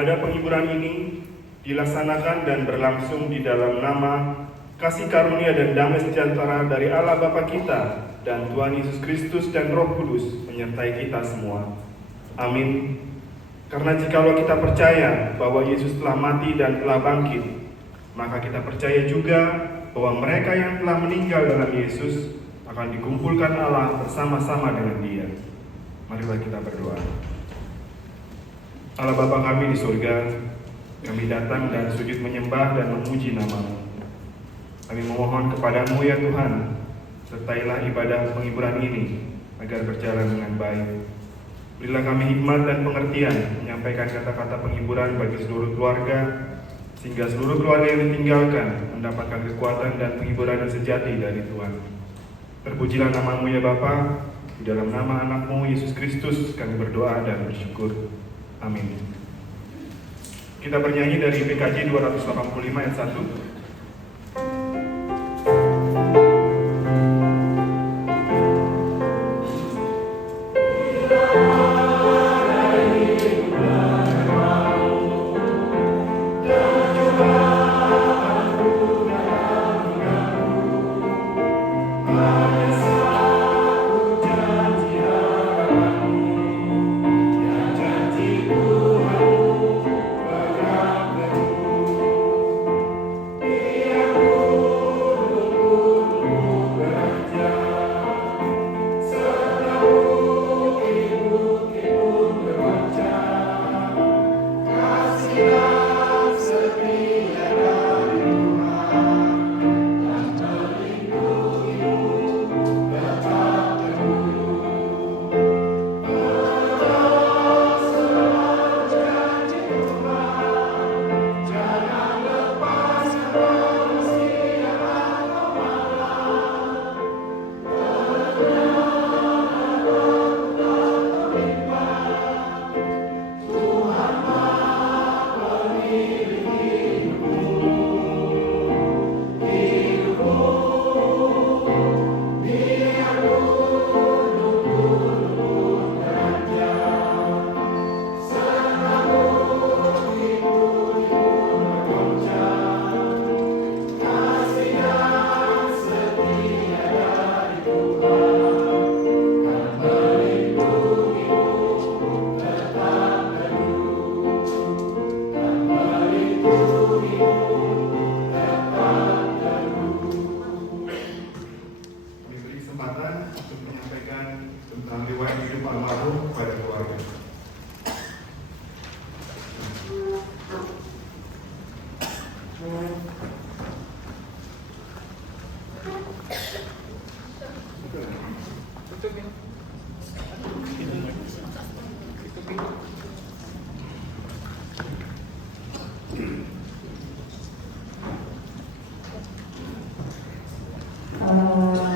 Ibadah penghiburan ini dilaksanakan dan berlangsung di dalam nama, kasih karunia dan damai sejahtera dari Allah Bapa kita dan Tuhan Yesus Kristus dan Roh Kudus menyertai kita semua. Amin. Karena jikalau kita percaya bahwa Yesus telah mati dan telah bangkit, maka kita percaya juga bahwa mereka yang telah meninggal dalam Yesus akan dikumpulkan Allah bersama-sama dengan Dia. Marilah kita berdoa. Allah Bapa kami di surga, kami datang dan sujud menyembah dan memuji nama-Mu. Kami memohon kepadamu ya Tuhan, sertailah ibadah penghiburan ini agar berjalan dengan baik. Berilah kami hikmat dan pengertian menyampaikan kata-kata penghiburan bagi seluruh keluarga, sehingga seluruh keluarga yang ditinggalkan mendapatkan kekuatan dan penghiburan yang sejati dari Tuhan. Terpujilah nama-Mu ya Bapa, di dalam nama anak-Mu Yesus Kristus kami berdoa dan bersyukur. Amin. Kita bernyanyi dari PKJ 285 ayat 1.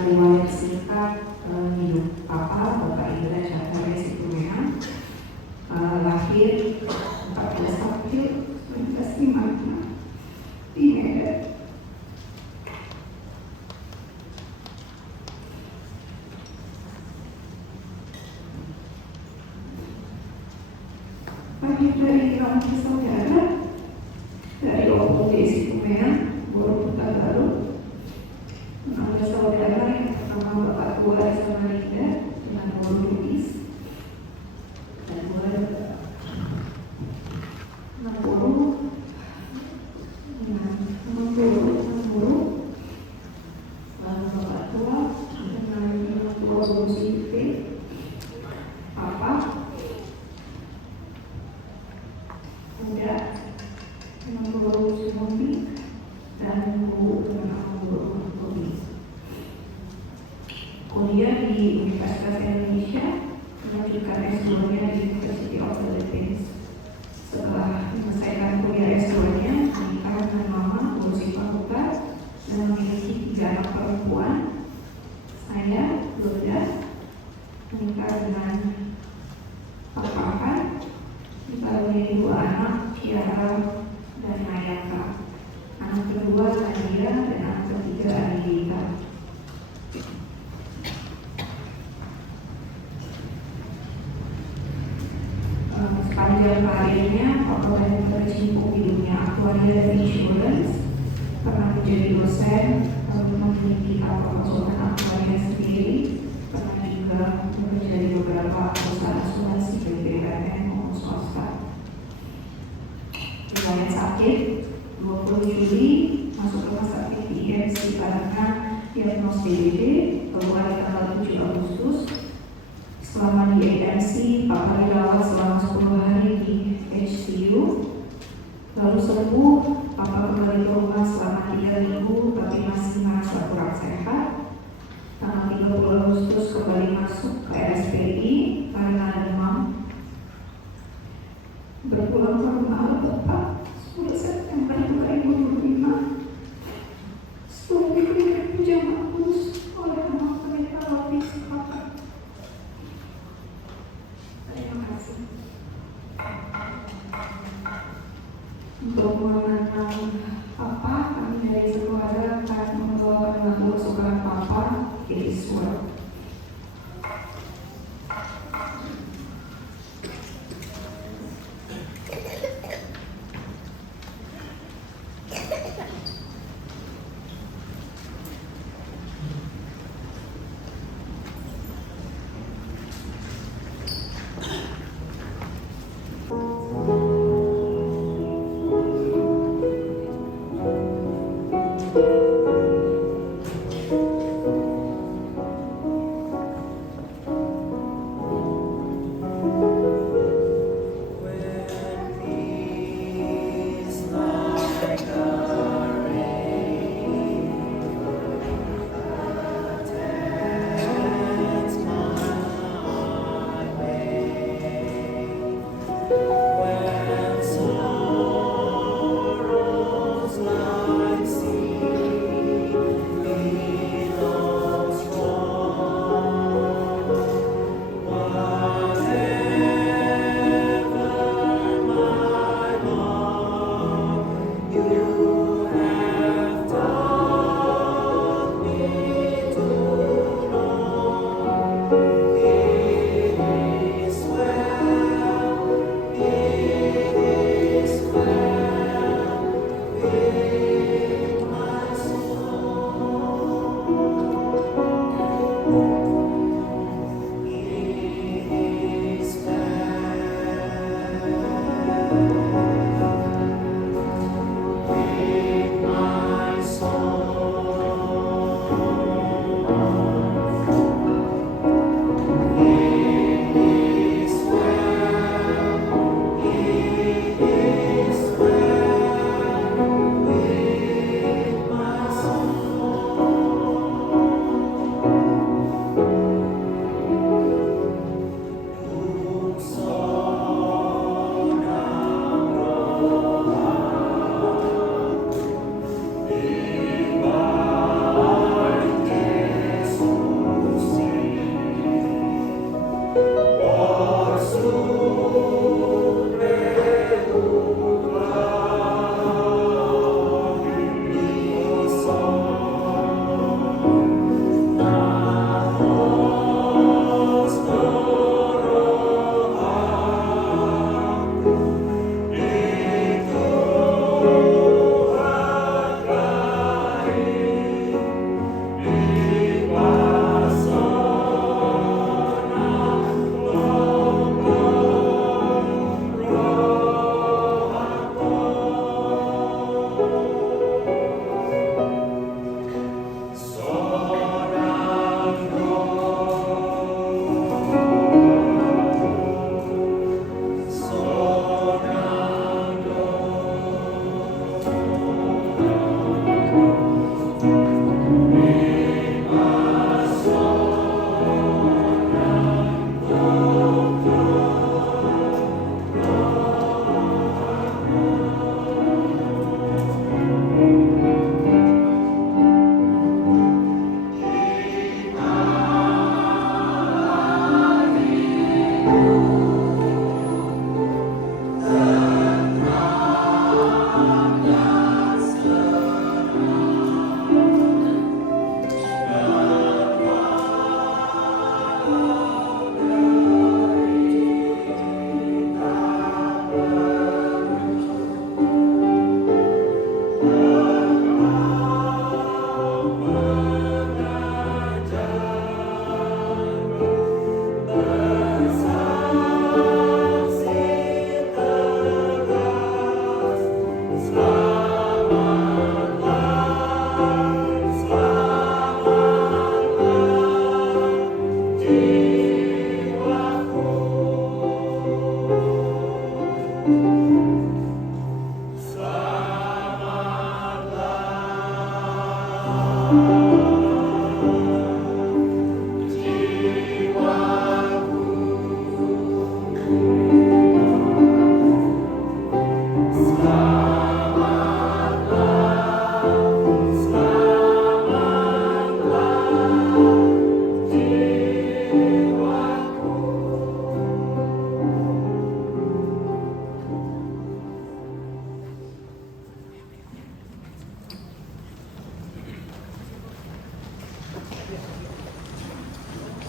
Riwayat singkat hidup Bapak Ibu dan Saudara Situmehan, lahir 14 April 1955 di Medan. Lahir dari orang saudara dari Opung Situmehan, Borobudur Baru. Ada saudara yang pertama Bapak Kuala Samarinda dengan Bolo Lubis dan Kuala 60 dengan 60 lalu Bapak Tua dengan 20 sipil Papa Muda dengan 20 Sumbi dan Bu dengan 60 kuliah di Universitas Indonesia, melanjutkan S2-nya di University of the Philippines. Setelah menyelesaikan kuliah S2-nya, menikah dengan Mama Lucy Pamuka dan memiliki 3 anak perempuan. Saya, Loda, menikah dengan Papa, dikaruniai 2 anak, Kiara dan Nayaka. Anak kedua Nadia dan anak ketiga Angelika. Sepanjang karirnya, Papa banyak menjadi dosen, lalu memiliki konsultan aktuaria sendiri, pernah juga bekerja di beberapa perusahaan asuransi baik BUMN maupun swasta. Riwayat sakit 20 Juli masuk rumah sakit di IMC Paraná, diagnos DBD, keluar tanggal 7 Agustus. Selama di IMC, Papa dirawat selama 10 hari di HCU. Lalu sembuh, Papa kembali ke rumah selama 3 minggu, tapi masih merasa kurang sehat. Tanggal 30 Agustus kembali masuk ke RSPI karena demam. Berpulang ke rumah Bapak 10 September 2025. Setelah diberikan pinjaman khusus oleh anak pendeta Robi Sekapa. Terima kasih. Untuk mengenang Papa, kami dari sekeluarga akan membawakan lagu kesukaan Papa, It Is Well.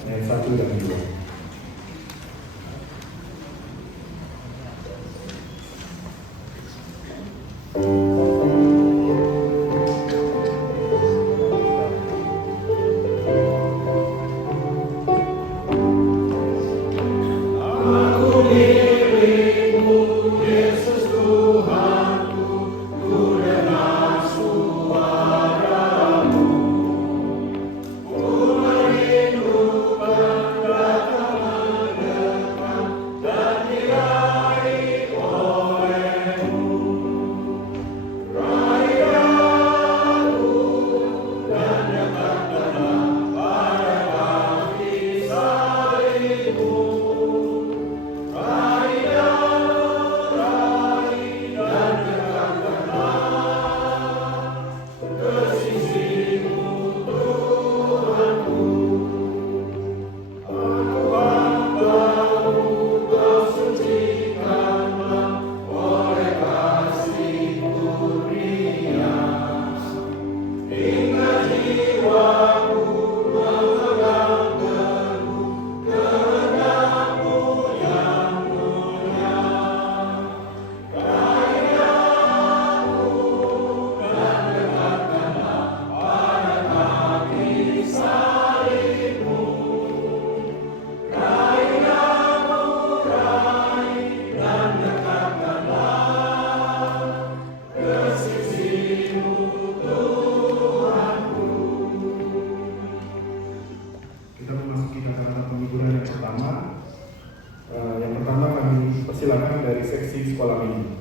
ayat 1 dan 2. Kita memasuki kata-kata penghiburan yang pertama. Yang pertama kami persilakan dari seksi sekolah minggu.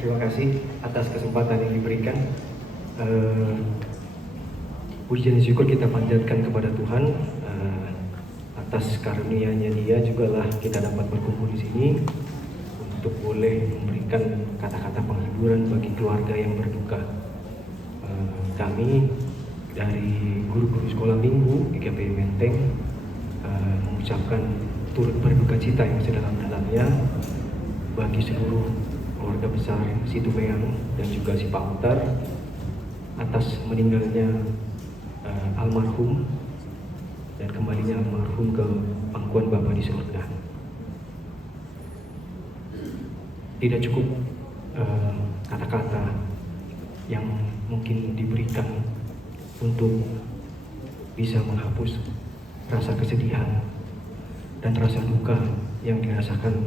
Terima kasih atas kesempatan yang diberikan. Puji dan syukur kita panjatkan kepada Tuhan atas karunia-Nya Dia jugalah kita dapat berkumpul di sini untuk boleh memberikan kata-kata penghiburan bagi keluarga yang berduka. Kami dari guru-guru sekolah minggu GKP Menteng mengucapkan turut berduka cita yang sedalam-dalamnya bagi seluruh keluarga besar Situmeang dan juga si Pak Utar atas meninggalnya almarhum dan kembalinya almarhum ke pangkuan Bapa di surga. Tidak cukup kata-kata yang mungkin diberikan untuk bisa menghapus rasa kesedihan dan rasa duka yang dirasakan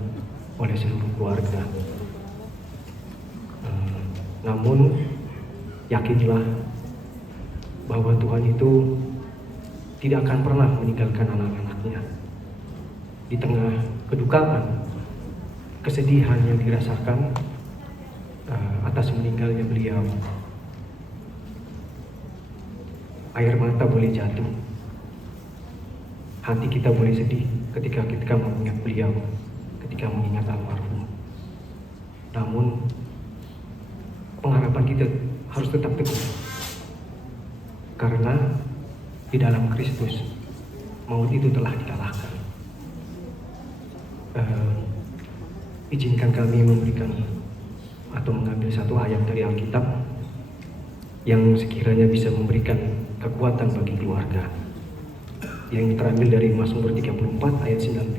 oleh seluruh keluarga. Namun yakinlah bahwa Tuhan itu tidak akan pernah meninggalkan anak-anaknya. Di tengah kedukaan, kesedihan yang dirasakan atas meninggalnya beliau, air mata boleh jatuh, hati kita boleh sedih ketika mengingat beliau, ketika mengingat almarhum. Namun pengharapan kita harus tetap teguh, karena di dalam Kristus maut itu telah dikalahkan. Izinkan kami memberikan atau mengambil satu ayat dari Alkitab yang sekiranya bisa memberikan kekuatan bagi keluarga, yang terambil dari Mazmur 34 ayat 19.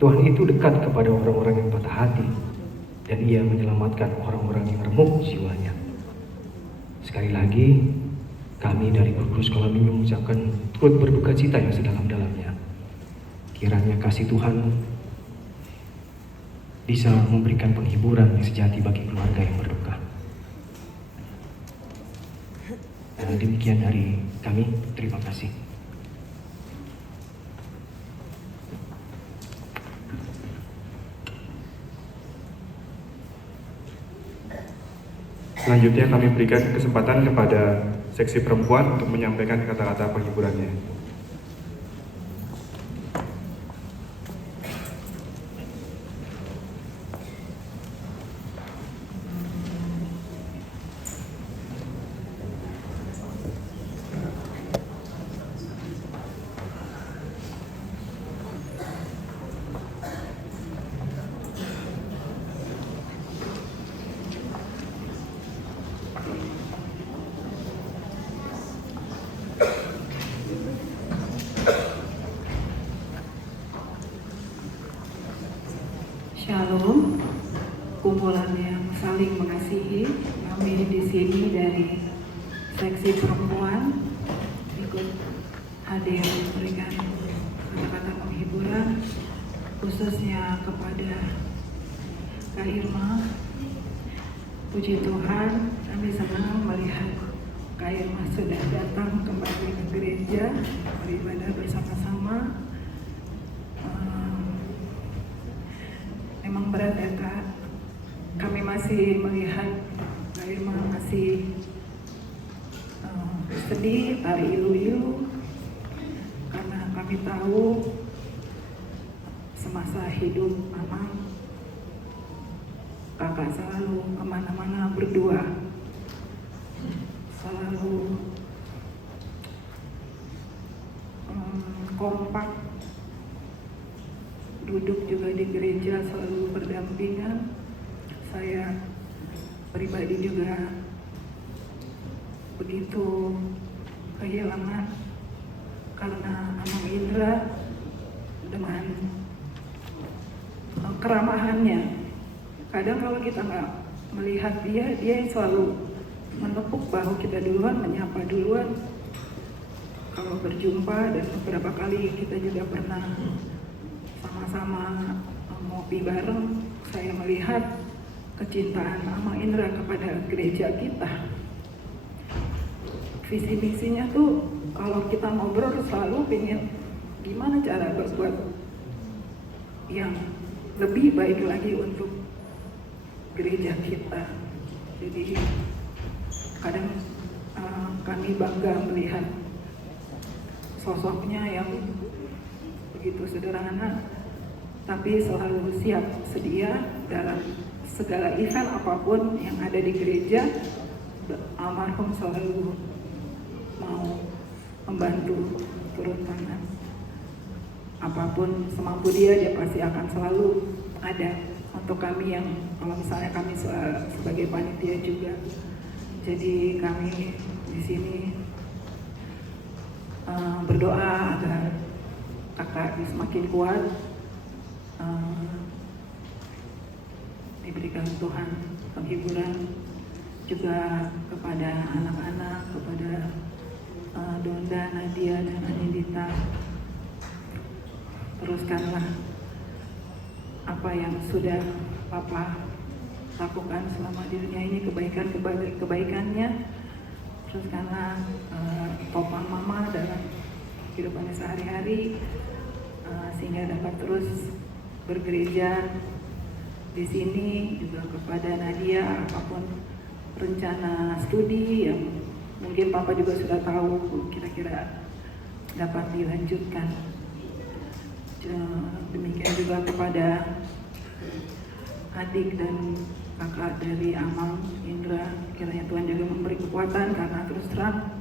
Tuhan itu dekat kepada orang-orang yang patah hati, dan Ia menyelamatkan orang-orang yang remuk jiwanya. Sekali lagi, kami dari guru sekolah minggu mengucapkan turut berduka cita yang sedalam-dalamnya. Kiranya kasih Tuhan bisa memberikan penghiburan yang sejati bagi keluarga yang berduka. Dan demikian dari kami, terima kasih. Selanjutnya kami berikan kesempatan kepada seksi perempuan untuk menyampaikan kata-kata penghiburannya. Shalom, kumpulan yang saling mengasihi. Kami di sini dari seksi perempuan ikut hadir memberikan kata-kata penghiburan khususnya kepada Kak Irma. Puji Tuhan, kami senang melihat Kak Irma sudah datang kembali ke gereja beribadah bersama-sama. Memang berat ya Kak, kami masih melihat Kak Irma masih sedih, tari ilu-ilu, karena kami tahu semasa hidup Amang, Kakak selalu kemana-mana berdua, selalu kompak, duduk juga di gereja selalu berdampingan. Saya pribadi juga begitu kehilangan karena Amang Indra dengan keramahannya. Kadang kalau kita nggak melihat dia selalu menepuk bahu kita duluan, menyapa duluan. Kalau berjumpa, dan beberapa kali kita juga pernah sama-sama ngopi bareng, saya melihat kecintaan Amang Indra kepada gereja kita. Visi misinya tuh kalau kita ngobrol selalu pengen gimana cara berbuat yang lebih baik lagi untuk gereja kita. Jadi kadang kami bangga melihat sosoknya yang begitu sederhana, tapi selalu siap sedia dalam segala event apapun yang ada di gereja. Almarhum selalu mau membantu, turun tangan. Apapun semampu dia pasti akan selalu ada untuk kami yang, kalau misalnya kami sebagai panitia juga. Jadi kami di sini berdoa agar kakak semakin kuat, diberikan Tuhan penghiburan juga kepada anak-anak, kepada Donda, Nadia, dan Anindita. Teruskanlah apa yang sudah Papa lakukan selama di dunia ini, kebaikannya. Teruskanlah topang Mama dalam kehidupannya sehari-hari, sehingga dapat terus bergereja di sini. Juga kepada Nadia, apapun rencana studi yang mungkin Papa juga sudah tahu kira-kira dapat dilanjutkan. Demikian juga kepada adik dan kakak dari Amang Indra, kiranya Tuhan juga memberi kekuatan, karena terus terang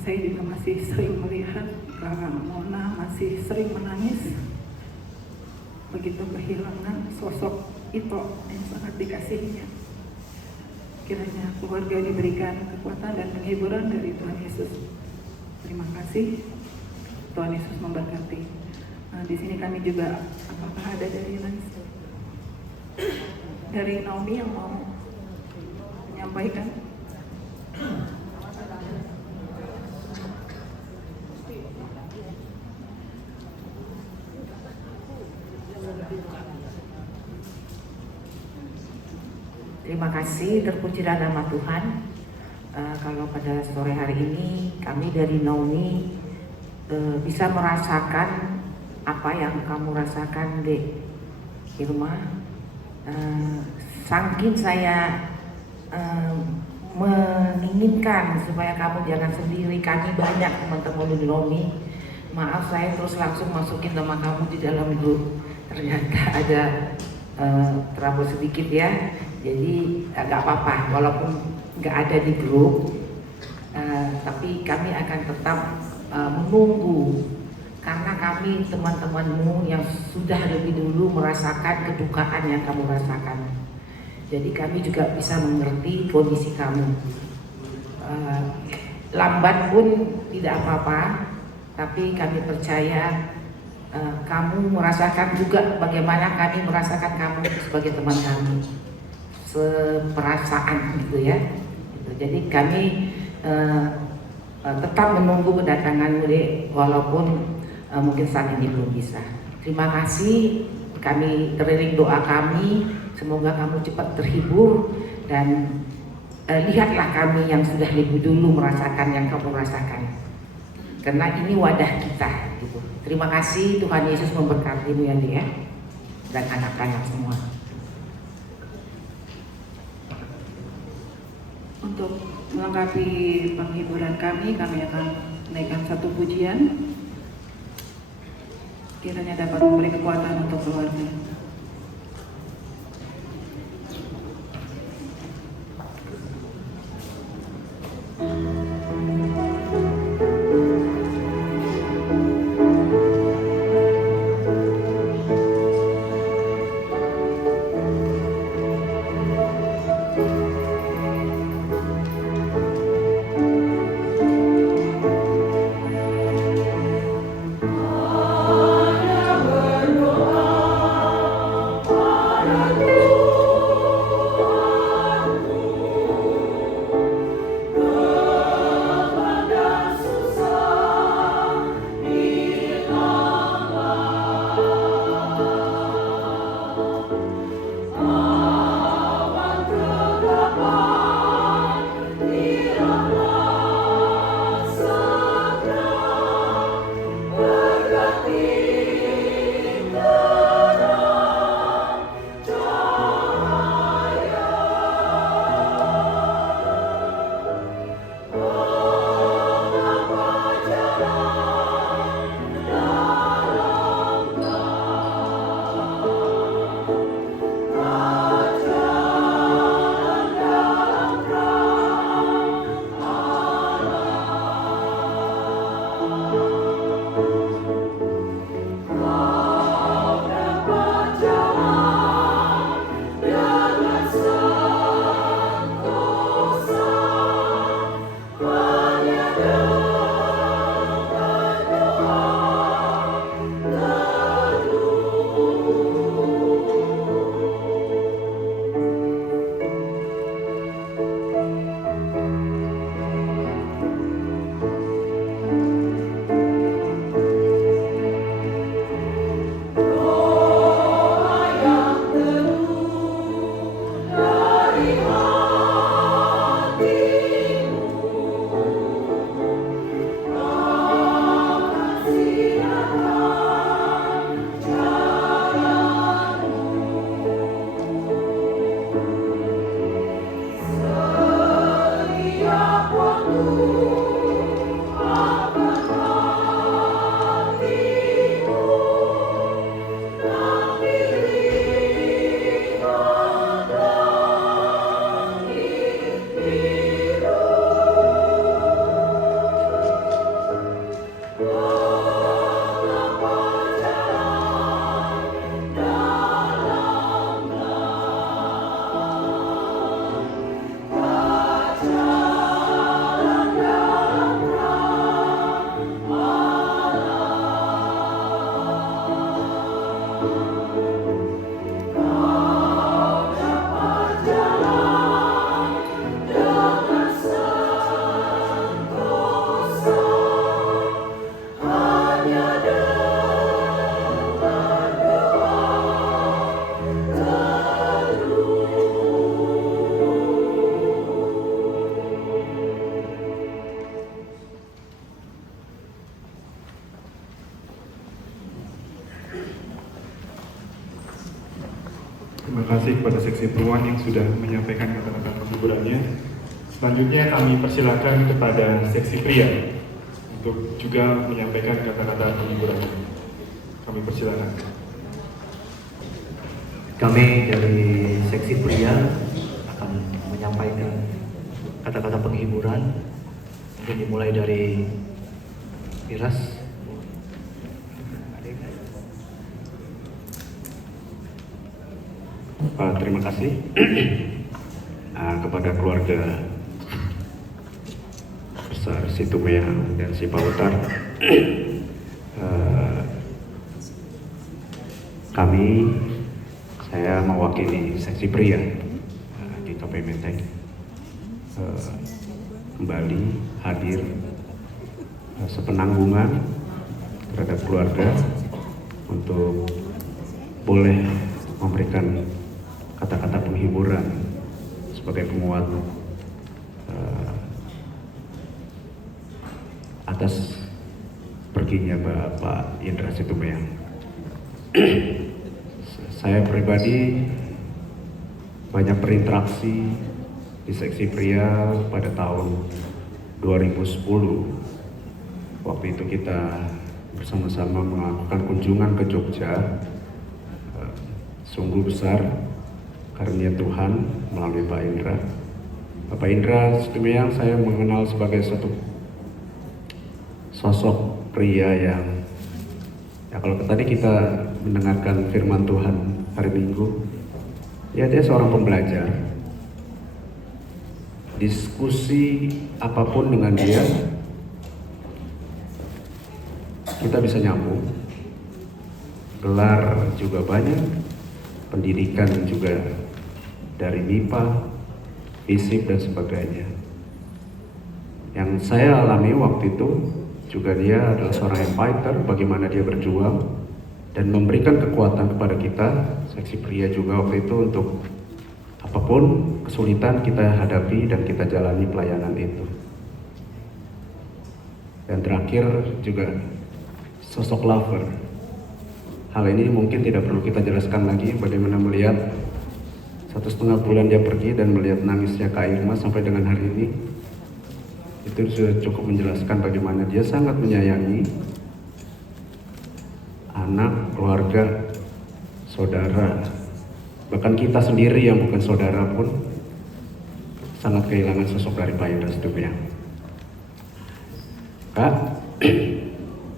saya juga masih sering melihat Kak Mona masih sering menangis begitu kehilangan sosok Ito yang sangat dikasihinya. Kiranya keluarga diberikan kekuatan dan penghiburan dari Tuhan Yesus. Terima kasih. Tuhan Yesus memberkati. Di sini kami juga, apakah ada dari Naomi yang mau menyampaikan? Terima kasih, terpujilah nama Tuhan. Kalau pada sore hari ini kami dari Naomi bisa merasakan apa yang kamu rasakan, Dek Irma. Saking saya menginginkan supaya kamu jangan sendiri, kami banyak teman-teman di Naomi. Maaf, saya terus langsung masukin nama kamu di dalam grup. Ternyata ada trouble sedikit ya. Jadi nggak apa-apa, walaupun nggak ada di grup, tapi kami akan tetap menunggu, karena kami teman-temanmu yang sudah lebih dulu merasakan kedukaan yang kamu rasakan. Jadi kami juga bisa mengerti kondisi kamu. Lambat pun tidak apa-apa, tapi kami percaya kamu merasakan juga bagaimana kami merasakan kamu sebagai teman kami, seperasaan gitu ya. Gitu. Jadi kami tetap menunggu kedatanganmu deh, walaupun mungkin saat ini belum bisa. Terima kasih, kami teriring doa kami, semoga kamu cepat terhibur dan lihatlah kami yang sudah lebih dulu merasakan yang kamu rasakan. Karena ini wadah kita gitu. Terima kasih, Tuhan Yesus memberkatimu ya dia dan anak-anak semua. Untuk melengkapi penghiburan kami akan menaikkan satu pujian. Kiranya dapat memberi kekuatan untuk keluarga. Terima kasih kepada seksi peruan yang sudah menyampaikan kata-kata penghiburannya. Selanjutnya kami persilakan kepada seksi pria untuk juga menyampaikan kata-kata penghiburannya. Kami persilakan. Kami dari seksi pria akan menyampaikan kata-kata penghiburan. Mungkin dimulai dari Miras. Terima kasih kepada keluarga besar Situmea dan Sipautar. saya mewakili seksi pria di KP Menteng kembali hadir sepenanggungan terhadap keluarga untuk boleh memberikan kata-kata penghiburan sebagai penguat atas perginya Bapak Indra Situmeang. Saya pribadi banyak berinteraksi di seksi pria pada tahun 2010. Waktu itu kita bersama-sama melakukan kunjungan ke Jogja. Sungguh besar karunia Tuhan melalui Pak Indra. Bapak Indra Situmeang saya mengenal sebagai satu sosok pria yang kalau tadi kita mendengarkan firman Tuhan hari Minggu, ya dia seorang pembelajar. Diskusi apapun dengan dia, kita bisa nyambung. Gelar juga banyak, pendidikan juga dari MIPA, FISIP dan sebagainya. Yang saya alami waktu itu juga dia adalah seorang fighter, bagaimana dia berjuang dan memberikan kekuatan kepada kita, seksi pria juga waktu itu untuk apapun kesulitan kita hadapi dan kita jalani pelayanan itu. Dan terakhir juga sosok lover. Hal ini mungkin tidak perlu kita jelaskan lagi bagaimana melihat 1,5 bulan dia pergi dan melihat nangisnya Kak Irma sampai dengan hari ini. Itu sudah cukup menjelaskan bagaimana dia sangat menyayangi anak, keluarga, saudara, bahkan kita sendiri yang bukan saudara pun sangat kehilangan sosok dari Pak Indra Situmeang. Kak,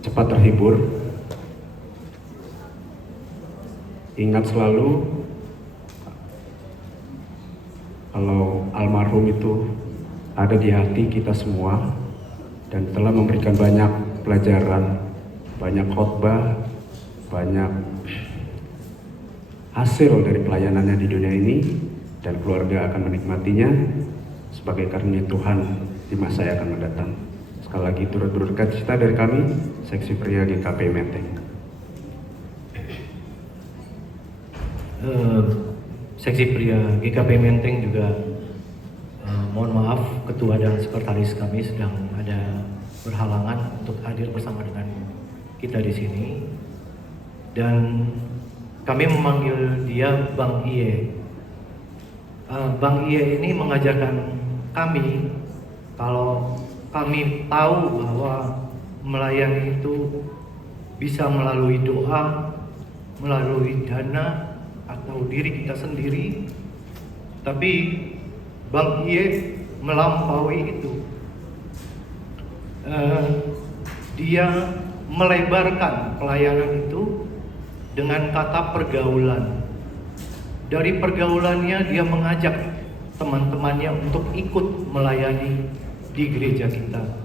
cepat terhibur. Ingat selalu kalau almarhum itu ada di hati kita semua dan telah memberikan banyak pelajaran, banyak khotbah, banyak hasil dari pelayanannya di dunia ini, dan keluarga akan menikmatinya sebagai karunia Tuhan di masa yang akan mendatang. Sekali lagi turut berduka cita dari kami, seksi pria GKP Menteng. Seksi pria GKP Menteng juga mohon maaf, ketua dan sekretaris kami sedang ada berhalangan untuk hadir bersama dengan kita di sini, dan kami memanggil dia Bang Iye. Bang Iye ini mengajarkan kami kalau kami tahu bahwa melayani itu bisa melalui doa, melalui dana atau diri kita sendiri, tapi Bang Iye melampaui itu. Dia melebarkan pelayanan itu dengan kata pergaulan. Dari pergaulannya dia mengajak teman-temannya untuk ikut melayani di gereja kita.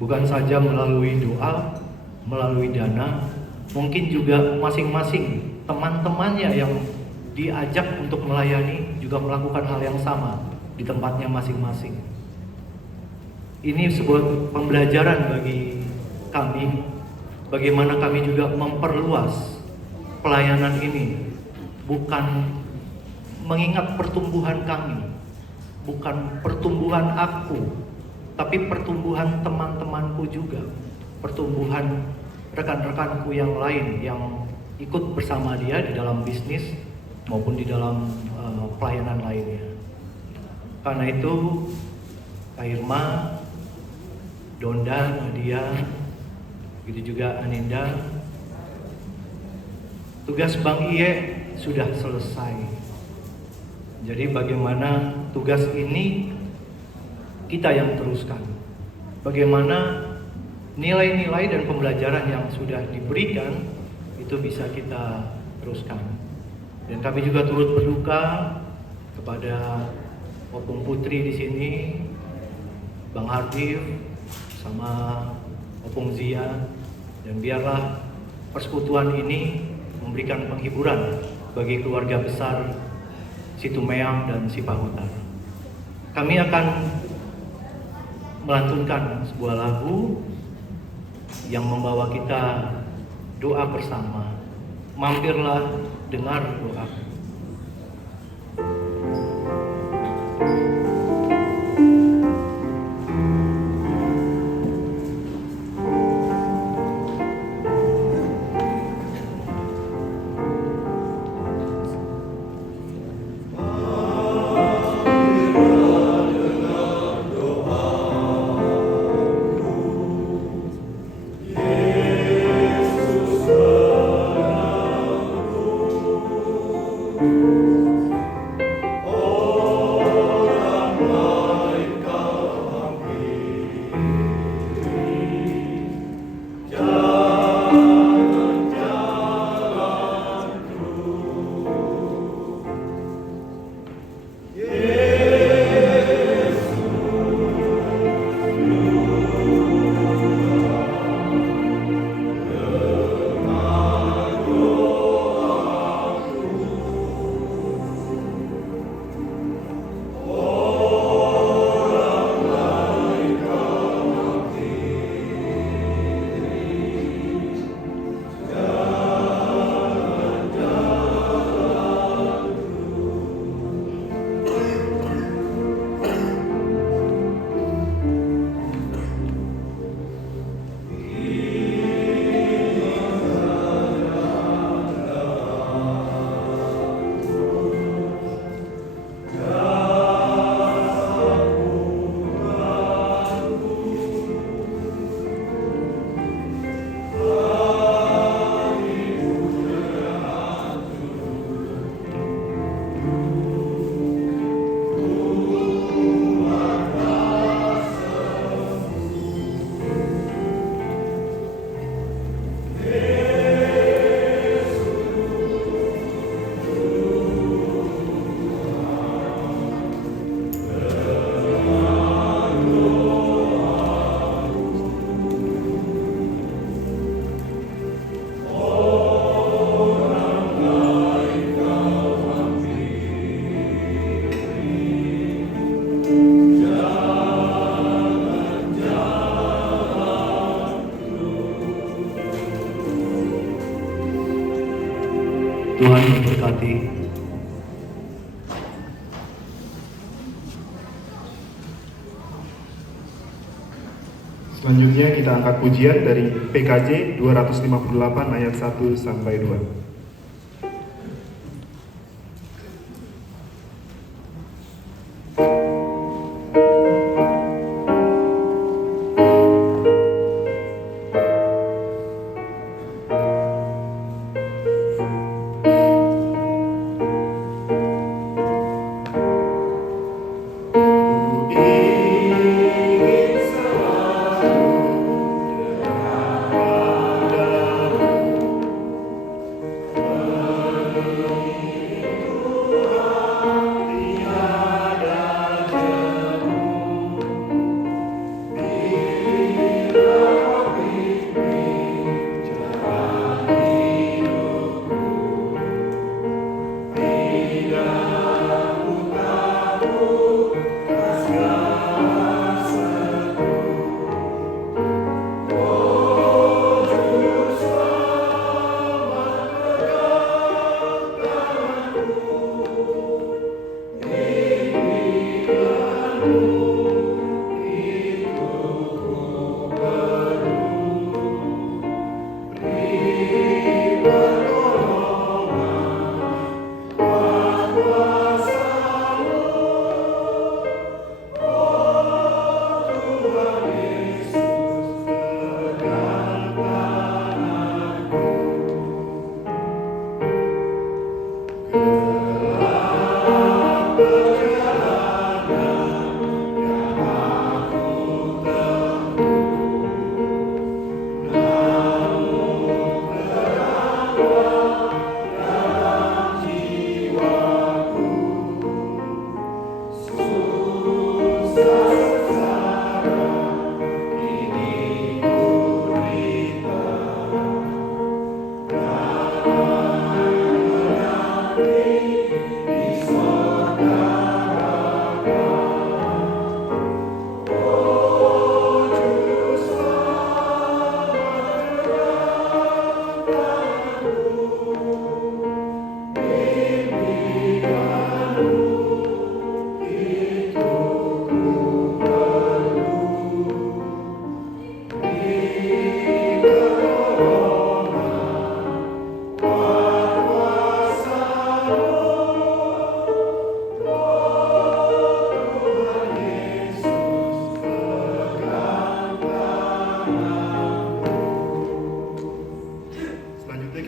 Bukan saja melalui doa, melalui dana, mungkin juga masing-masing teman-temannya yang diajak untuk melayani juga melakukan hal yang sama di tempatnya masing-masing. Ini sebuah pembelajaran bagi kami, bagaimana kami juga memperluas pelayanan ini, bukan mengingat pertumbuhan kami, bukan pertumbuhan aku, tapi pertumbuhan teman-temanku juga, pertumbuhan rekan-rekanku yang lain yang ikut bersama dia di dalam bisnis maupun di dalam pelayanan lainnya. Karena itu Kak Irma, Donda, Nadia, begitu juga Aninda, tugas Bang Iye sudah selesai. Jadi bagaimana tugas ini kita yang teruskan. Bagaimana nilai-nilai dan pembelajaran yang sudah diberikan itu bisa kita teruskan. Dan kami juga turut berduka kepada Opung Putri di sini, Bang Hardif, sama Opung Zia, dan biarlah persekutuan ini memberikan penghiburan bagi keluarga besar Situmeang dan Sipahutar. Kami akan melantunkan sebuah lagu yang membawa kita doa bersama. Mampirlah dengar doaku. Tuhan memberkati. Selanjutnya kita angkat pujian dari PKJ 258 ayat 1 sampai 2.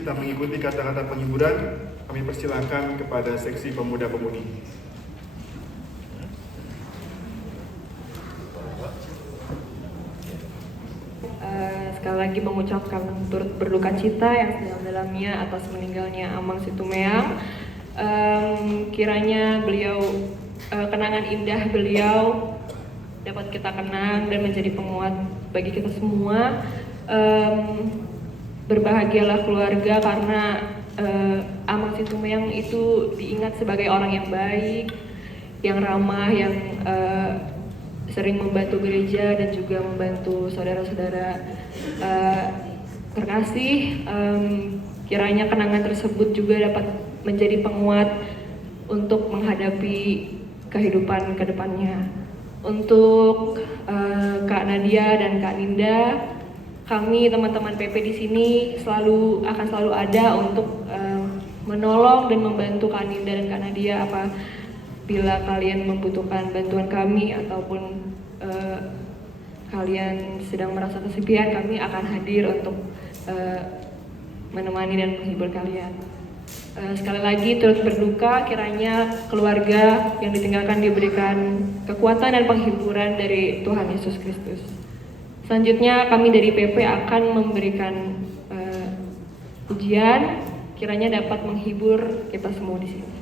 kita mengikuti kata-kata penghiburan, kami persilakan kepada seksi pemuda-pemudi. Sekali lagi mengucapkan turut berduka cita yang sedalam-dalamnya atas meninggalnya Amang Situmeang. Kiranya beliau, kenangan indah beliau dapat kita kenang dan menjadi penguat bagi kita semua. Berbahagialah keluarga karena Amang Situmeang itu diingat sebagai orang yang baik, yang ramah, yang sering membantu gereja dan juga membantu saudara-saudara terkasih. Kiranya kenangan tersebut juga dapat menjadi penguat untuk menghadapi kehidupan ke depannya. Untuk Kak Nadia dan Kak Ninda, kami teman-teman PP di sini akan selalu ada untuk menolong dan membantu Kak Ninda dan Kak Nadia apabila kalian membutuhkan bantuan kami ataupun kalian sedang merasa kesepian, kami akan hadir untuk menemani dan menghibur kalian. Sekali lagi turut berduka, kiranya keluarga yang ditinggalkan diberikan kekuatan dan penghiburan dari Tuhan Yesus Kristus. Selanjutnya kami dari PP akan memberikan pujian, kiranya dapat menghibur kita semua di sini.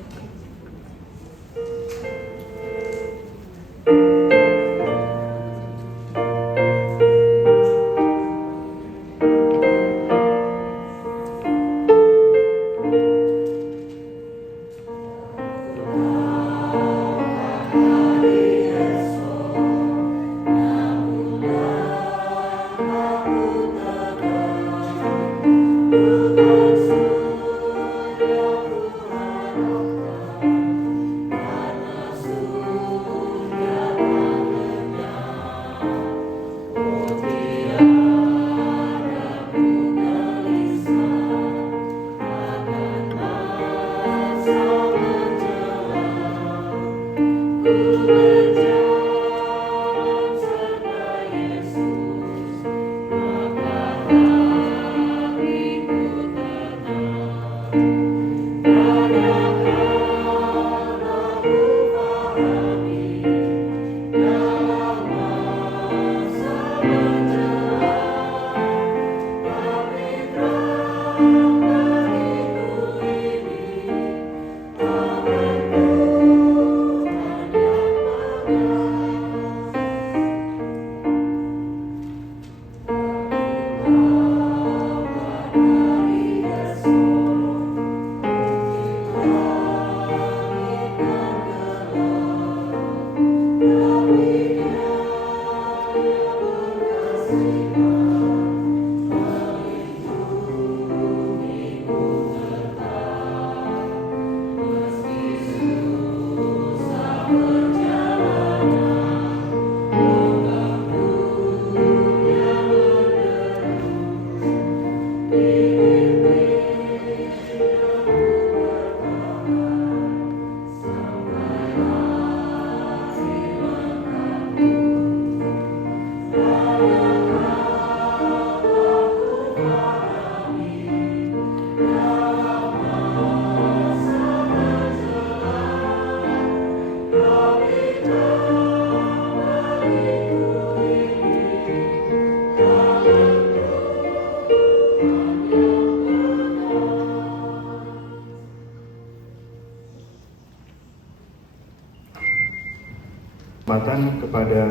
Kesempatan kepada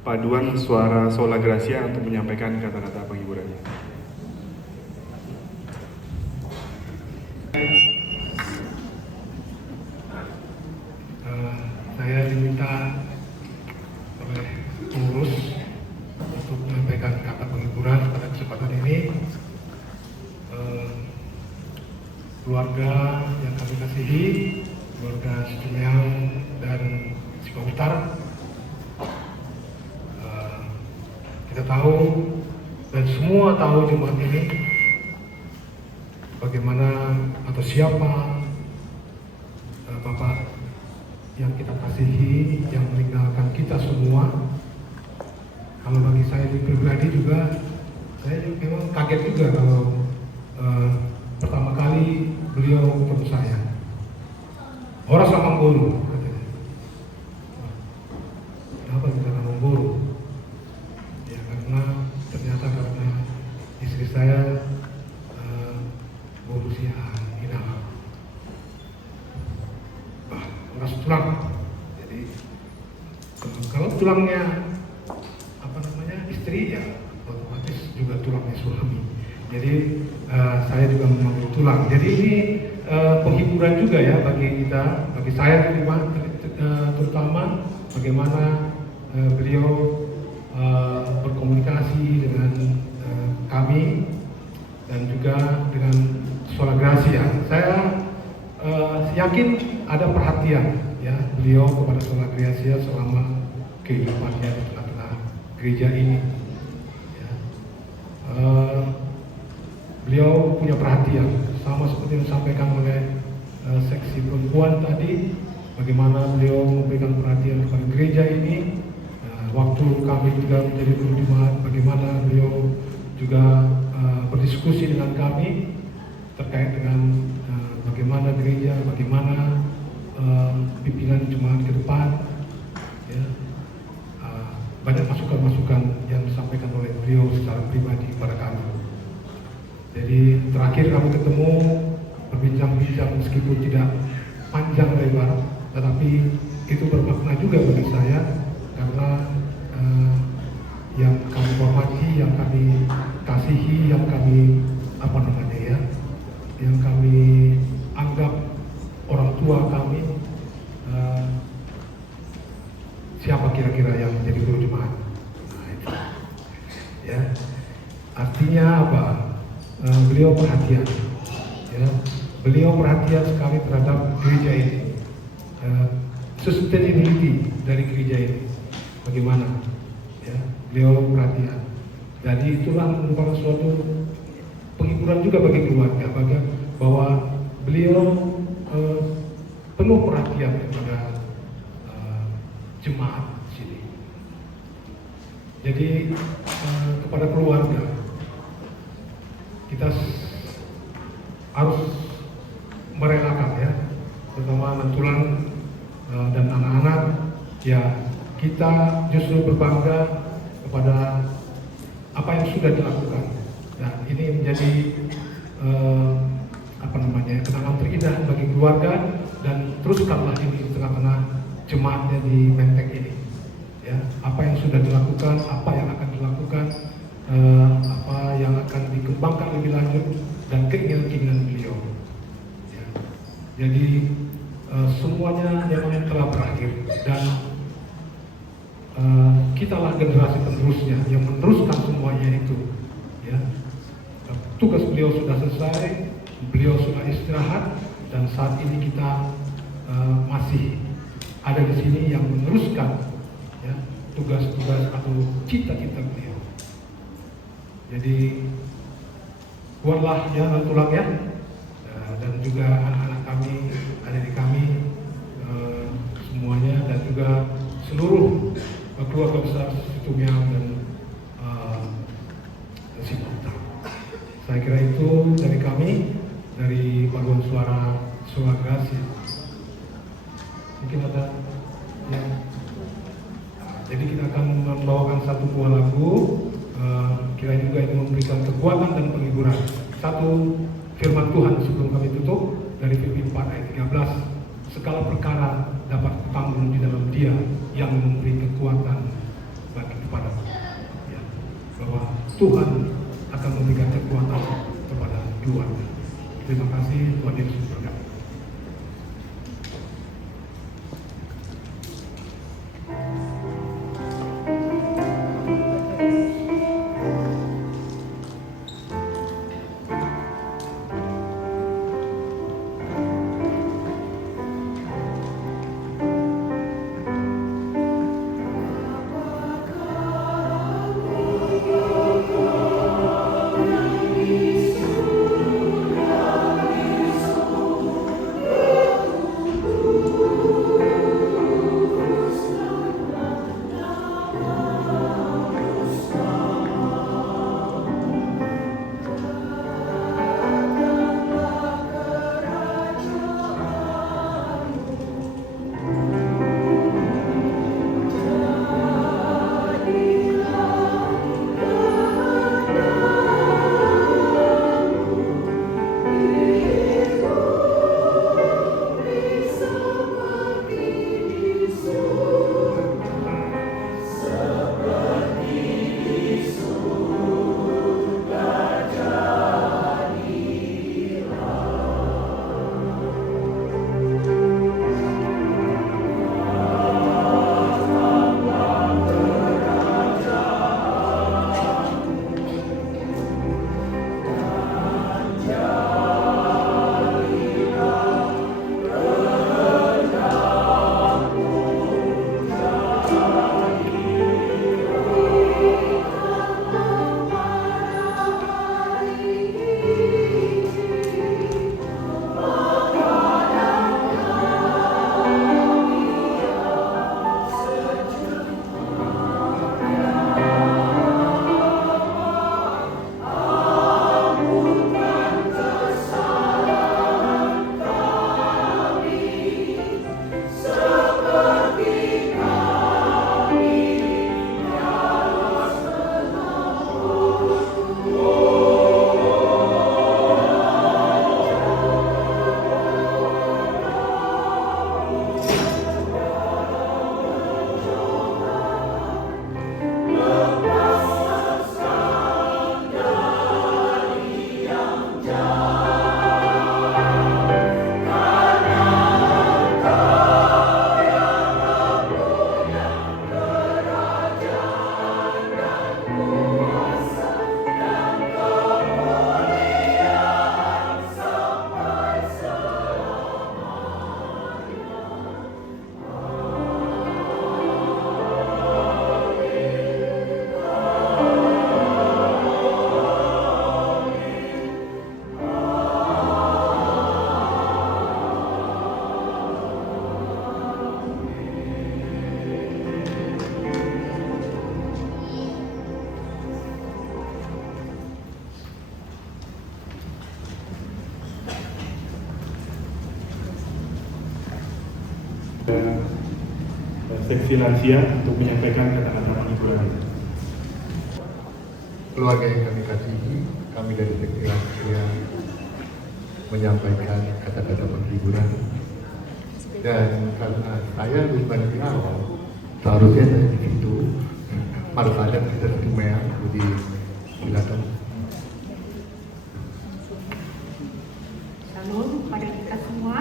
paduan suara Sola Gracia untuk menyampaikan kata-kata penghiburannya. Saya diminta oleh pengurus untuk menyampaikan kata penghiburan pada kesempatan ini. Keluarga yang kami kasihi, keluarga Situmeang dan Sikohutar, kita tahu dan semua tahu Jumat ini bagaimana atau siapa Bapak yang kita kasihi, yang meninggalkan kita semua. Kalau bagi saya pribadi juga, saya memang kaget juga kalau Orang Samangguru katanya. Kenapa kita Samangguru? Ya karena ternyata karena istri saya berusia hina, keras tulang. Jadi kalau tulangnya istri, ya otomatis juga tulangnya suami. Jadi saya juga memanggil tulang. Jadi ini penghiburan juga ya bagi kita, bagi saya terutama bagaimana beliau berkomunikasi dengan kami dan juga dengan Sola Gracia. Saya yakin ada perhatian ya beliau kepada Sola Gracia selama kehidupannya di tengah-tengah gereja ini. Ya. Beliau punya perhatian, sama seperti yang disampaikan oleh seksi perempuan tadi, bagaimana beliau memberikan perhatian kepada gereja ini. Waktu kami juga menjadi guru jemaat, bagaimana beliau juga berdiskusi dengan kami terkait dengan bagaimana gereja, bagaimana pimpinan jemaat ke depan. Ya. Banyak masukan-masukan yang disampaikan oleh beliau secara pribadi kepada kami. Jadi terakhir kami ketemu berbincang-bincang meskipun tidak panjang lebar, tetapi itu bermakna juga bagi saya karena yang kami hormati, yang kami kasihi, yang kami yang kami anggap orang tua kami, siapa kira-kira yang menjadi guru jemaat? Nah, itu. Ya, artinya apa? Beliau perhatian, ya, beliau perhatian sekali terhadap gereja ini, sustainability dari gereja ini, bagaimana? Ya, beliau perhatian. Jadi itulah merupakan suatu penghiburan juga bagi keluarga, bahwa beliau penuh perhatian kepada jemaat sini. Jadi kepada keluarga kita harus merelakan ya, terutama anak tulang dan anak-anak, ya kita justru berbangga kepada apa yang sudah dilakukan. Nah, ini menjadi kenangan terindah bagi keluarga, dan teruskanlah ini di tengah-tengah jemaatnya di Menteng ini. Ya, apa yang sudah dilakukan, apa yang akan dilakukan, apa yang akan dikembangkan lebih lanjut, dan keinginan-keinginan beliau. Ya. Jadi semuanya yang telah berakhir, dan kitalah generasi penerusnya yang meneruskan semuanya itu. Ya. Tugas beliau sudah selesai, beliau sudah istirahat, dan saat ini kita masih ada di sini yang meneruskan ya, tugas-tugas atau cita-cita beliau. Jadi buatlah ya tulang ya, dan juga anak-anak kami, adik kami semuanya, dan juga seluruh keluarga besar Situmiang dan Siputa. Saya kira itu dari kami, dari Paduan Suara Sola Gracia. Mungkin ada ya. Jadi kita akan membawakan satu buah lagu, kira juga ini memberikan kekuatan dan penghiburan. Satu firman Tuhan sebelum kami tutup dari Filipi 4 ayat 13. Segala perkara dapat kutanggung di dalam Dia yang memberi kekuatan bagi kepadamu. Ya, bahwa Tuhan akan memberikan kekuatan kepada keluarga. Terima kasih, Tuhan Yesus berkati. seksi lansia untuk menyampaikan kata-kata penghiburan. Keluarga yang kami kasihi, kami dari seksi lansia menyampaikan kata-kata penghiburan. Dan karena saya bukan di awal, seharusnya saya di situ, harus ada kita Situmea, jadi silakan. Salam pada kita semua.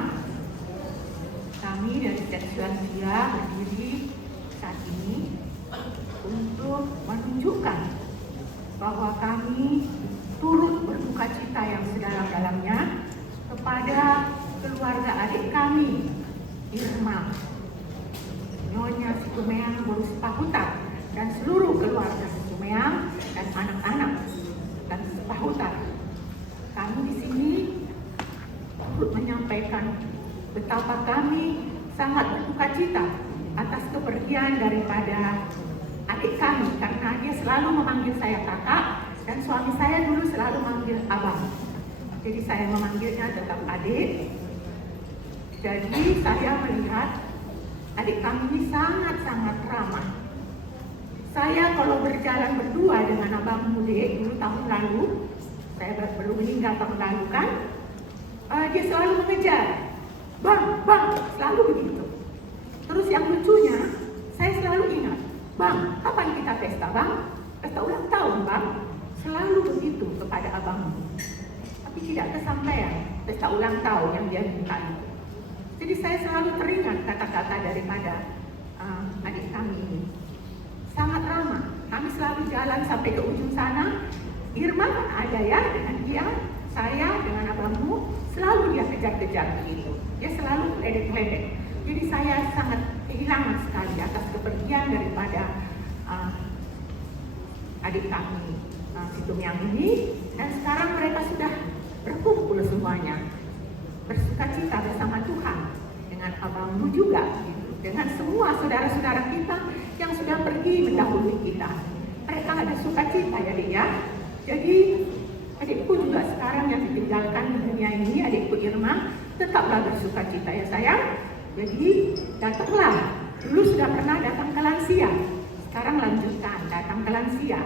Kami dari seksi lansia berdiri saat ini untuk menunjukkan bahwa kami turut berduka cita yang sedalam-dalamnya kepada keluarga adik kami, Irma, Nyonya Situmeang Borus Pahutar, dan seluruh keluarga Situmeang dan anak-anak dan Pahutar. Kami di sini turut menyampaikan betapa kami sangat berduka cita atas kepergian daripada adik kami, karena dia selalu memanggil saya kakak dan suami saya dulu selalu memanggil abang. Jadi saya memanggilnya tetap adik. Jadi saya melihat adik kami ini sangat-sangat ramah. Saya kalau berjalan berdua dengan abang Mude dulu tahun lalu, saya baru meninggal tahun lalu kan, dia selalu mengejar. Bang, selalu begitu. Terus yang lucunya, saya selalu ingat, Bang, kapan kita pesta, Bang? Pesta ulang tahun, Bang. Selalu begitu kepada abang. Tapi tidak kesampaian pesta ulang tahun yang dia minta itu. Jadi saya selalu teringat kata-kata daripada adik kami ini. Sangat ramah. Kami selalu jalan sampai ke ujung sana. Irma kan ada ya dengan dia, saya dengan abangmu, selalu dia kejar-kejar begitu. Dia selalu ledek-ledek. Jadi saya sangat kehilangan sekali atas kepergian daripada adik kami Situmeang ini. Dan sekarang mereka sudah berkumpul semuanya, bersuka cita bersama Tuhan dengan abangmu juga, gitu. Dengan semua saudara-saudara kita yang sudah pergi mendahului kita. Mereka ada sukacita ya Dek ya. Jadi adikku juga sekarang yang ditinggalkan di dunia ini, adikku Irma, tetaplah bersuka cita ya sayang. Jadi datanglah. Dulu sudah pernah datang ke lansia, sekarang lanjutkan datang ke lansia.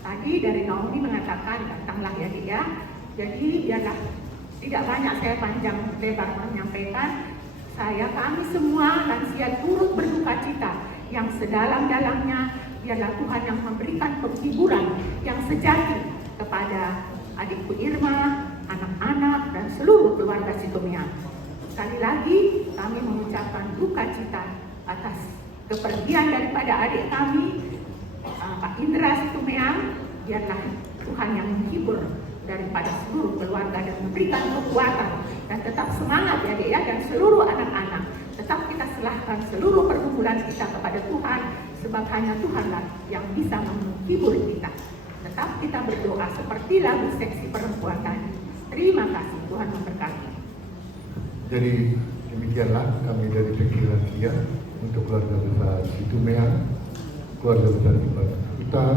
Tadi dari Naomi mengatakan datanglah ya Dek ya. Jadi biarlah tidak banyak saya panjang lebar menyampaikan. Kami semua lansia turut berduka cita yang sedalam-dalamnya. Biarlah Tuhan yang memberikan penghiburan yang sejati kepada adikku Irma, anak-anak, dan seluruh keluarga Situmeang. Sekali lagi kami mengucapkan duka cita atas kepergian daripada adik kami, Pak Indra Situmeang. Biarlah Tuhan yang menghibur daripada seluruh keluarga dan memberikan kekuatan dan tetap semangat ya Dek ya, dan seluruh anak-anak. Tetap kita serahkan seluruh pergumulan kita kepada Tuhan, sebab hanya Tuhanlah yang bisa menghibur kita. Tetap kita berdoa seperti lagu seksi perempuan tadi. Terima kasih, Tuhan memberkati. Jadi demikianlah kami dari seksi lansia untuk keluarga besar Situmeang, keluarga besar Pahutar.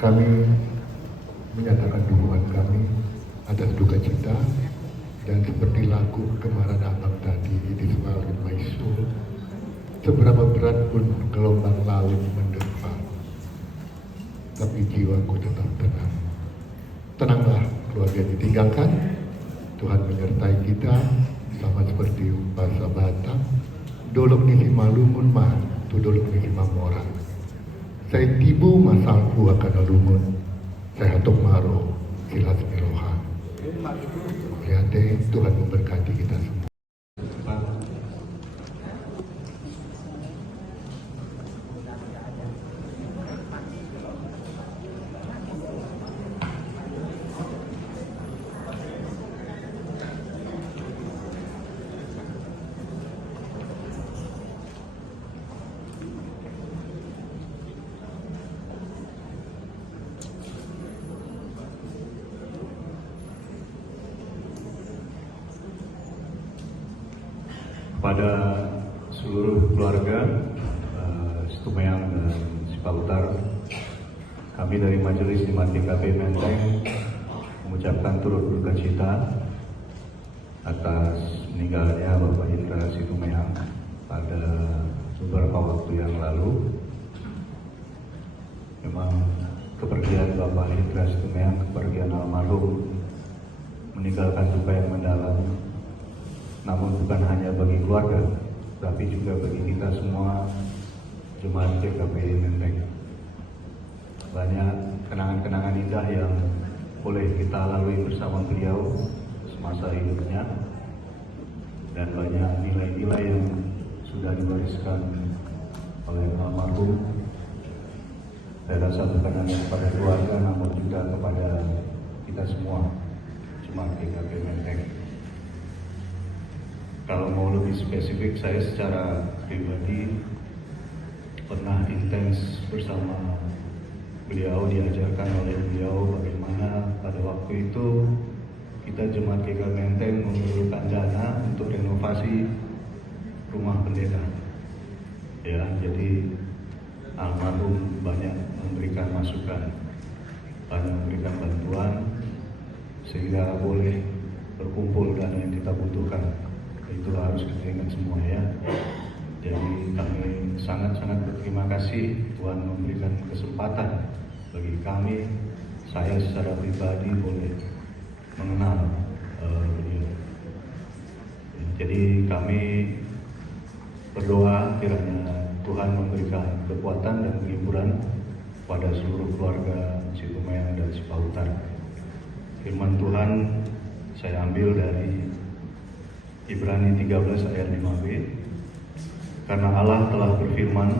Kami menyatakan dukungan kami atas duka cita, dan seperti lagu kemarin abang tadi di Suara Maisu, seberapa berat pun gelombang laut menerpa, tapi jiwaku tetap tenang. Tenanglah keluarga ditinggalkan, Tuhan menyertai kita, sama seperti bahasa Batak, dolok nisi malumun mah, tu dolok nisi mamorang. Saya tibu masalku akan alumun, saya hatok maro, silas miroha. Lihat Tuhan memberkati kita semua. Kepada seluruh keluarga Situmeang dan Pahutar, kami dari Majelis Jemaat GKP Menteng mengucapkan turut berduka cita atas meninggalnya Bapak Indra Situmeang pada beberapa waktu yang lalu. Memang kepergian Bapak Indra Situmeang, kepergian almarhum, meninggalkan duka yang mendalam, namun bukan hanya bagi keluarga, tapi juga bagi kita semua jemaat GKPI Menteng. Banyak kenangan-kenangan indah yang boleh kita lalui bersama beliau semasa hidupnya, dan banyak nilai-nilai yang sudah diwariskan oleh almarhum. Saya rasa bukan hanya kepada keluarga, namun juga kepada kita semua jemaat GKPI Menteng. Kalau mau lebih spesifik, saya secara pribadi pernah intens bersama beliau, diajarkan oleh beliau bagaimana pada waktu itu kita jemaat GKPI Menteng memerlukan dana untuk renovasi rumah pendeta. Ya, jadi almarhum banyak memberikan masukan, banyak memberikan bantuan, sehingga boleh berkumpul dana yang kita butuhkan. Itu harus kita ingat semua ya. Jadi kami sangat-sangat berterima kasih Tuhan memberikan kesempatan bagi kami, saya secara pribadi boleh mengenal beliau. Jadi kami berdoa kiranya Tuhan memberikan kekuatan dan penghiburan pada seluruh keluarga Situmeang dan Sipautar. Firman Tuhan saya ambil dari Ibrani 13 ayat 5b. Karena Allah telah berfirman,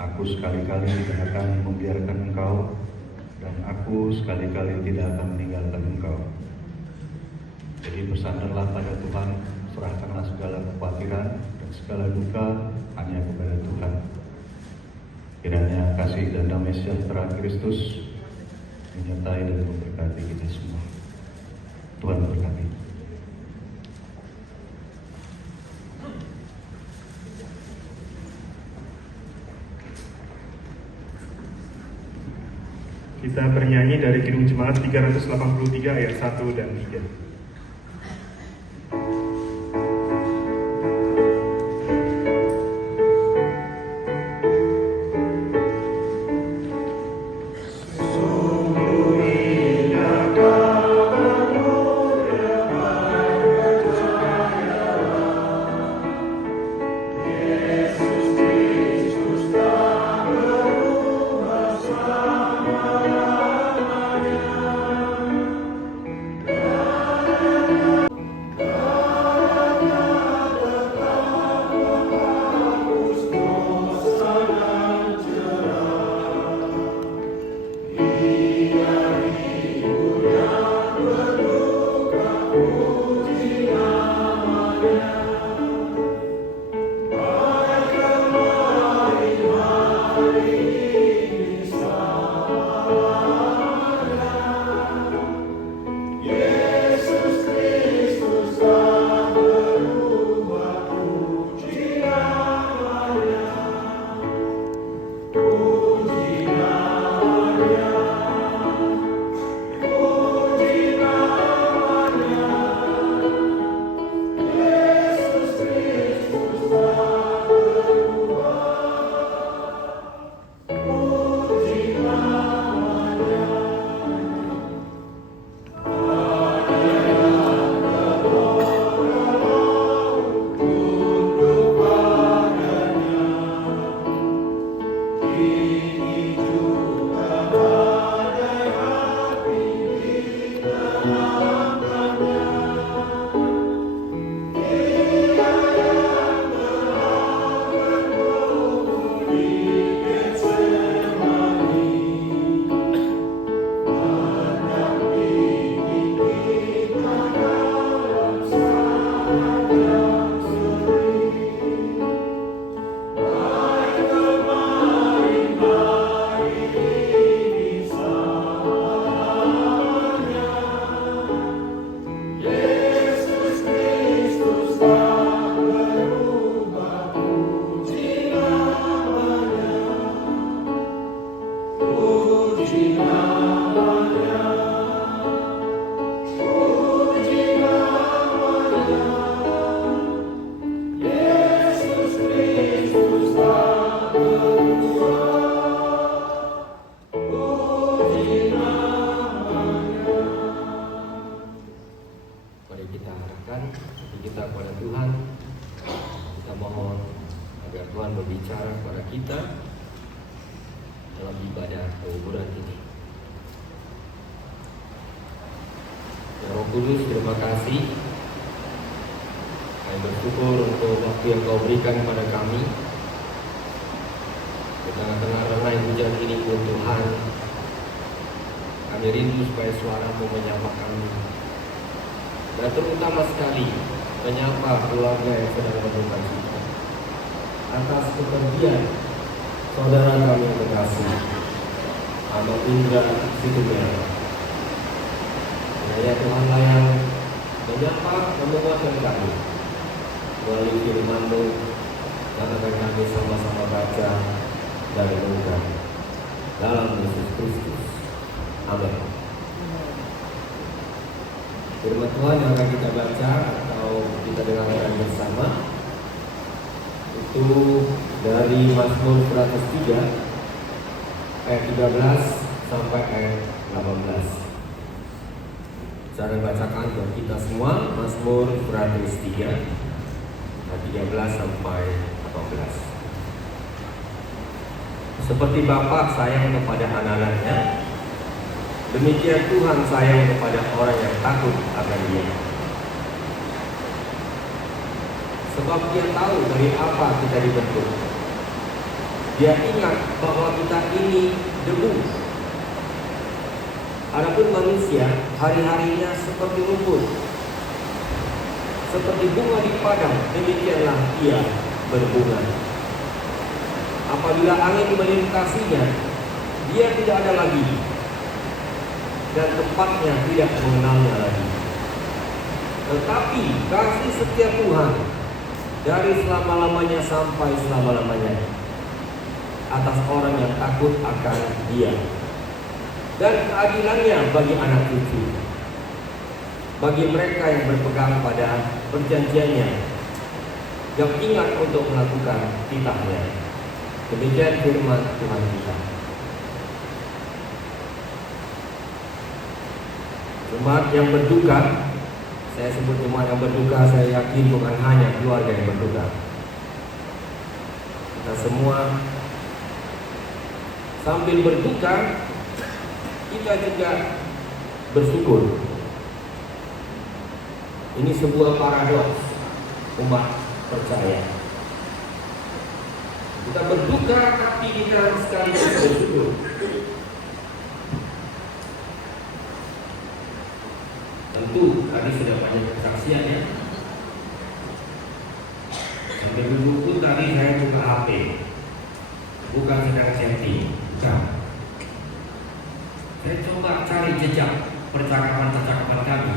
aku sekali-kali tidak akan membiarkan engkau, dan aku sekali-kali tidak akan meninggalkan engkau. Jadi bersandarlah pada Tuhan, serahkanlah segala kekhawatiran dan segala duka hanya kepada Tuhan. Kiranya kasih dan damai sejahtera Kristus menyertai dan memberkati kita semua. Tuhan berkati. Kita bernyanyi dari Kidung Jemaat 383 ayat 1 dan 3. katakan kita kepada Tuhan. Kita mohon agar Tuhan berbicara kepada kita dalam ibadah penguburan ini. Ya Roh Kudus, terima kasih. Kami bersyukur untuk waktu yang Kau berikan kepada kami. Di tengah-tengah renai hujan ini pun Tuhan, kami rindu supaya suara-Mu menyapa kami. Dan terutama sekali menyapa keluarga yang sedang berduka cita atas kepergian saudara kami yang terkasih, Abang Indra Situmerah. Ya Tuhan lah yang menyapa dan menguatkan kami melalui firman-Mu yang akan kami sama-sama baca dan renungkan dalam Yesus Kristus. Amin. Firman Tuhan yang akan kita baca atau kita dengarkan bersama itu dari Mazmur 103 ayat 13 sampai ayat 18. Saya bacakan buat kita semua Mazmur 103 ayat 13 sampai 18. Seperti Bapa sayang kepada anak-anaknya, demikian Tuhan sayang kepada orang yang takut akan Dia. Sebab Dia tahu dari apa kita dibentuk. Dia ingat bahwa kita ini debu. Adapun manusia hari-harinya seperti rumput, seperti bunga di padang, demikianlah ia berbunga. Apabila angin melintasinya, dia tidak ada lagi, dan tempatnya tidak mengenalnya lagi. Tetapi kasih setia Tuhan dari selama-lamanya sampai selama-lamanya atas orang yang takut akan Dia, dan keadilannya bagi anak cucu, bagi mereka yang berpegang pada perjanjiannya, yang ingat untuk melakukan titahnya. Demikian firman Tuhan kita. Jemaat yang berduka, saya sebut jemaat yang berduka, saya yakin bukan hanya keluarga yang berduka. Kita semua sambil berduka, kita juga bersyukur. Ini sebuah paradoks umat percaya. Kita berduka tapi kita sekaligus bersyukur. Tentu tadi sudah banyak kesaksian ya. Sampai dulu tadi saya buka HP, bukan sedang setting, bukan. Saya coba cari jejak percakapan kami.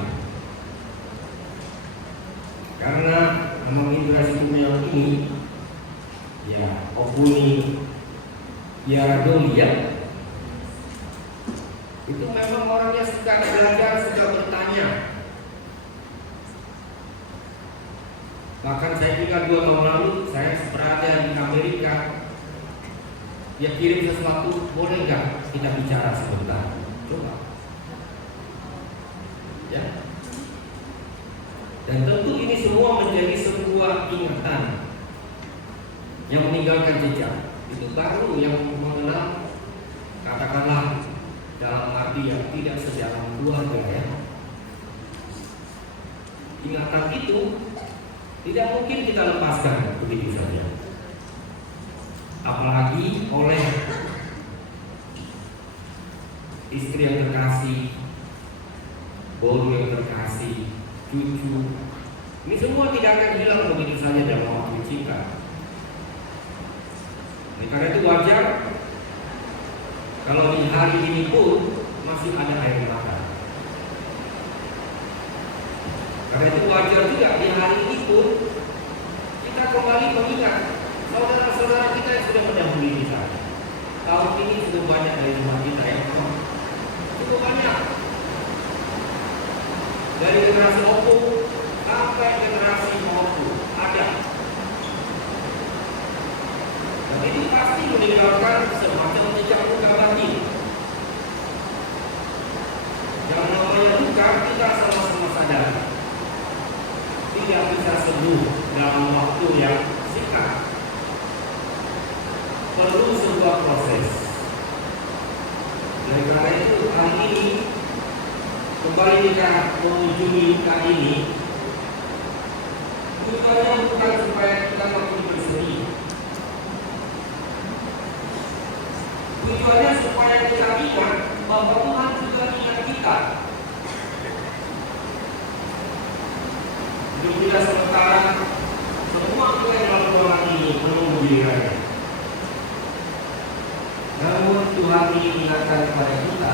Karena Abang Indra Situmerah ini, ya Opuni, ya Dolia, itu memang orangnya suka belajar, suka bertanya. Bahkan saya ingat 2 tahun lalu saya berada di Amerika. Dia kirim sesuatu, boleh nggak kita bicara sebentar? Coba. Ya. Dan tentu ini semua menjadi sebuah ingatan yang meninggalkan jejak. Itu baru yang mengenal, katakanlah dalam arti yang tidak sedalam keluarga ya. Ingatan itu tidak mungkin kita lepaskan begitu saja. Apalagi oleh istri yang terkasih, boru yang terkasih, cucu. Ini semua tidak akan hilang begitu saja dalam waktu singkat. Karena itu wajar kalau di hari ini pun masih ada air mata. Karena itu wajar juga di hari ini pun kita kembali mengingat saudara-saudara kita yang sudah mendahului kita. Tahun ini cukup banyak dari rumah kita ya, cukup banyak. Dari generasi Oppo sampai generasi Oppo ada. Dan ini pasti meninggalkan semacam jejak luka batin. Yang namanya luka kita sama-sama sadar. dalam waktu yang singkat. Perlu sebuah proses. Oleh karena itu hari ini kembali kita mengunjungi nikah ini, tujuannya bukan supaya kita makin bersedih. Tujuannya supaya kita ingat bahwa Tuhan juga ingat kita. Hidup kita sementara, semua kita yang melakukan ini menunggu gilirannya. Namun Tuhan mengingatkan kepada kita,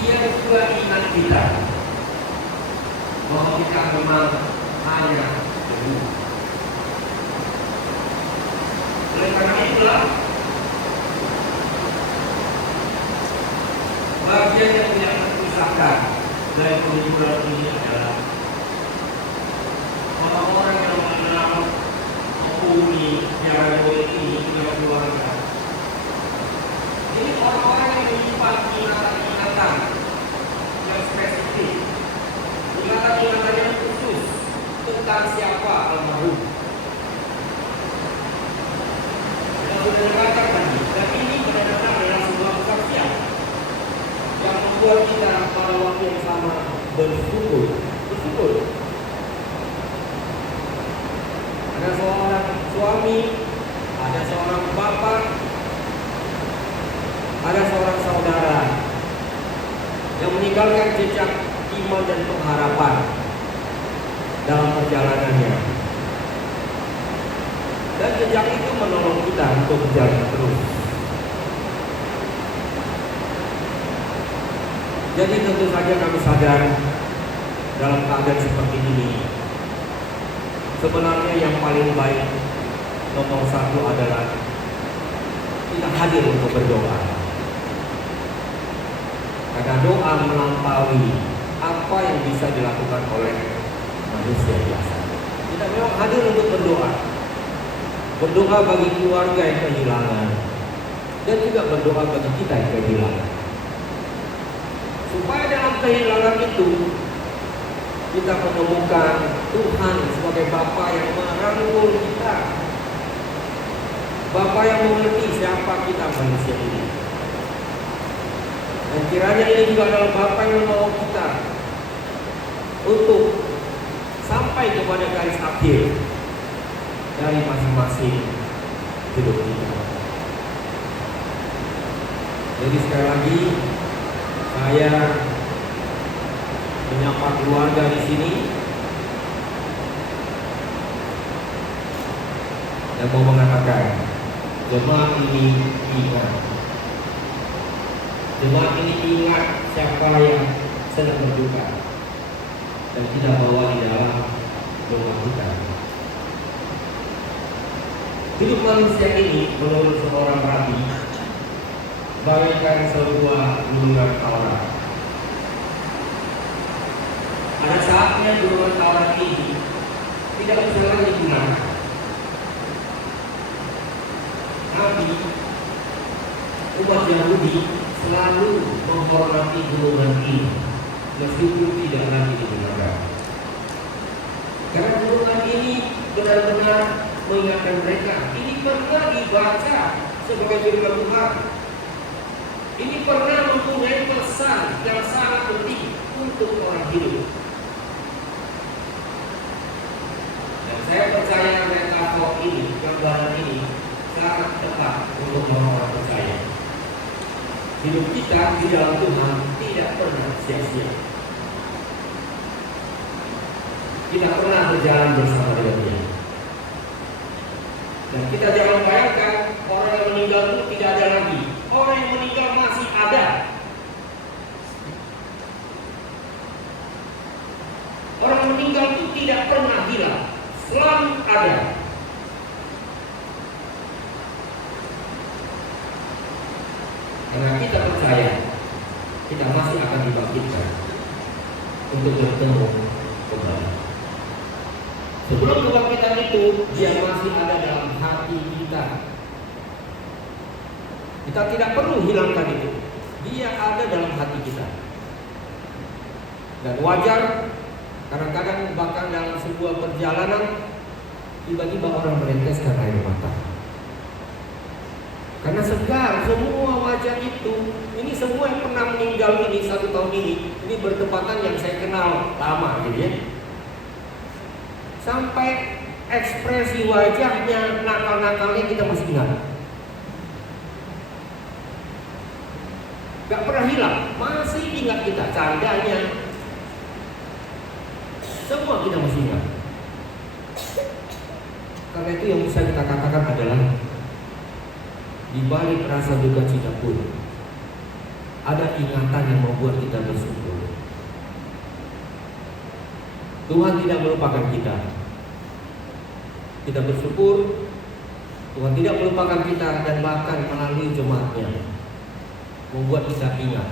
Dia juga ingat kita bahwa kita memang hanya debu. Oleh karena itulah bagian yang tidak terpisahkan dari penghiburan ini adalah orang-orang yang mengenal menghuni jalan ini dengan keluarga. Ini orang-orang yang menyimpan ingatan-ingatan yang spesifik, ingatan-ingatan yang khusus tentang siapa almarhum. Dan sudah dikatakan tadi, dan ini benar-benar adalah sebuah kesaksian yang membuat kita pada waktu yang sama bersyukur. Ada seorang suami, ada seorang bapak, ada seorang saudara yang meninggalkan jejak iman dan pengharapan dalam perjalanannya. Dan jejak itu menolong kita untuk berjalan terus. Jadi tentu saja kami sadar dalam keadaan seperti ini, sebenarnya yang paling baik nomor satu adalah kita hadir untuk berdoa. Karena doa melampaui apa yang bisa dilakukan oleh manusia biasa. Kita memang hadir untuk berdoa. Berdoa bagi keluarga yang kehilangan, dan juga berdoa bagi kita yang kehilangan. Supaya dalam kehilangan itu kita menemukan Tuhan sebagai Bapa yang merangkul kita, Bapa yang mengerti siapa kita manusia ini. Dan kiranya ini juga adalah Bapa yang menolong kita untuk sampai kepada garis akhir dari masing-masing hidup kita. Jadi sekali lagi saya menyapa keluarga di sini dan mau mengatakan, jemaat ini ingat. Jemaat ini ingat siapa yang sedang berduka dan kita bawa di dalam doa kita. Hidup manusia ini menurut seorang rabi bagaikan sebuah gunungan Taurat. Ada saatnya gunungan Taurat ini tidak bisa lagi digunakan. Tapi umat Yahudi selalu menghormati gunungan ini meskipun tidak lagi digunakan. Karena gunungan ini benar-benar mengingatkan mereka, ini pernah dibaca sebagai firman Tuhan. Ini pernah mempunyai pesan yang sangat penting untuk orang hidup. Dan saya percaya metafor ini, gambaran ini sangat tepat untuk orang-orang percaya. Hidup kita di dalam Tuhan tidak pernah sia-sia. Kita pernah berjalan bersama dengan Dia. Dan kita jangan bayangkan orang yang meninggal itu tidak ada lagi. Orang yang meninggal masih ada. Orang meninggal itu tidak pernah hilang, selalu ada. Karena kita percaya kita masih akan dibangkitkan untuk bertemu kembali. Sebelum kebangkitan itu, Dia masih ada dalam hati kita. Kita tidak perlu hilangkan itu. Dia ada dalam hati kita. Dan wajar Kadang-kadang bahkan dalam sebuah perjalanan tiba-tiba orang meneteskan air mata. Karena segar semua wajah itu. Ini semua yang pernah meninggal ini 1 tahun ini bertepatan yang saya kenal lama gitu ya. Sampai ekspresi wajahnya, nakal-nakalnya kita masih ingat. Gak pernah hilang, masih ingat kita, candanya. Semua kita masih ingat. Karena itu yang bisa kita katakan adalah di balik rasa duka cita pun ada ingatan yang membuat kita bersyukur. Tuhan tidak melupakan kita. Kita bersyukur Tuhan tidak melupakan kita, dan bahkan melalui jemaatnya membuat kita ingat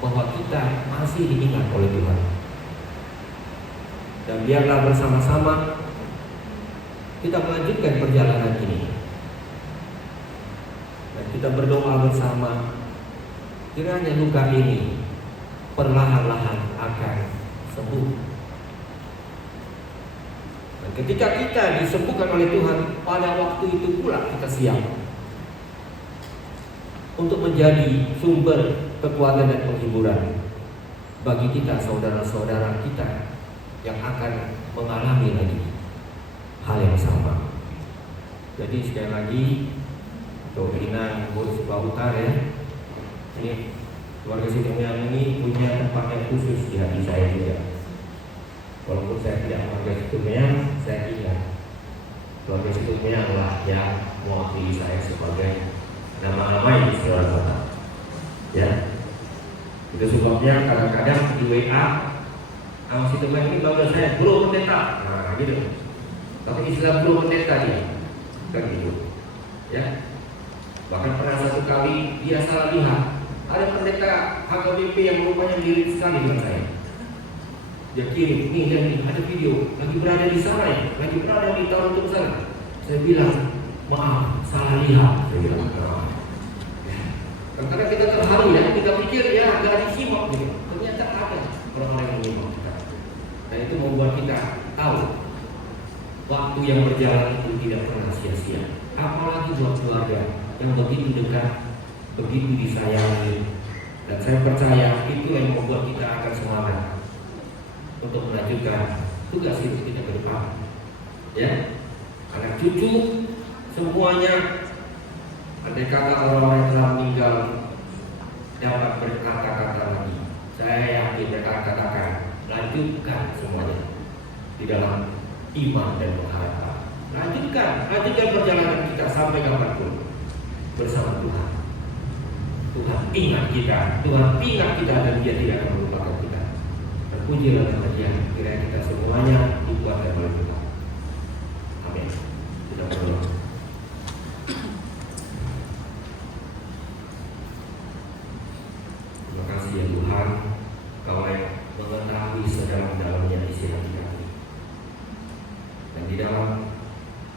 bahwa kita masih diingat oleh Tuhan. Dan biarlah bersama-sama kita melanjutkan perjalanan ini. Dan kita berdoa bersama, kiranya luka ini perlahan-lahan akan sembuh. Dan ketika kita disembuhkan oleh Tuhan, pada waktu itu pula kita siap untuk menjadi sumber kekuatan dan penghiburan bagi kita, saudara-saudara kita yang akan mengalami lagi hal yang sama. Jadi sekali lagi, Dominan Bursba Utara ya, ini keluarga Situmeang ini punya tempat yang khusus di hati saya juga. Walaupun saya tidak keluarga Situmeang, saya ingat keluarga Situmeang lah yang mewakili saya sebagai nama-nama yang saudara. Ya, itu sebabnya kadang-kadang di WA nama Situmeang ini bangga saya Bro Pendeta, nah gitu. Tapi istilah Bro Pendeta dia kan gitu. Ya, bahkan pernah satu kali dia salah lihat, ada pendeta HKBP yang rupanya mirip sekali dengan saya. Dia kirim, nih lihat nih, ada video, lagi berada di sana ya, lagi berada di tahun untuk sana. Saya bilang, maaf, salah lihat. Saya bilang, karena kita terharu ya, kita pikir ya gak disimak gitu. Ternyata ada orang-orang yang menyimak kita. Dan itu membuat kita tahu waktu yang berjalan itu tidak pernah sia-sia. Apalagi buat keluarga yang begitu dekat, begitu disayangi. Dan saya percaya itu yang membuat kita akan semangat untuk melanjutkan tugas hidup kita ke depan. Ya, anak cucu semuanya, andai kata orang-orang yang telah meninggal dapat berkata-kata lagi, saya yakin mereka katakan lanjutkan semuanya di dalam iman dan pengharapan. Lanjutkan perjalanan kita sampai kapanpun bersama Tuhan. Tuhan ingat kita, dan Dia tidak akan melupakan kita. Terpujilah nama Dia, kiranya kita semuanya dikuatkan oleh Tuhan. Amin. Kita berdoa. Terima kasih ya Tuhan, Kau yang mengetahui sedalam-dalamnya isi hati kami. Dan di dalam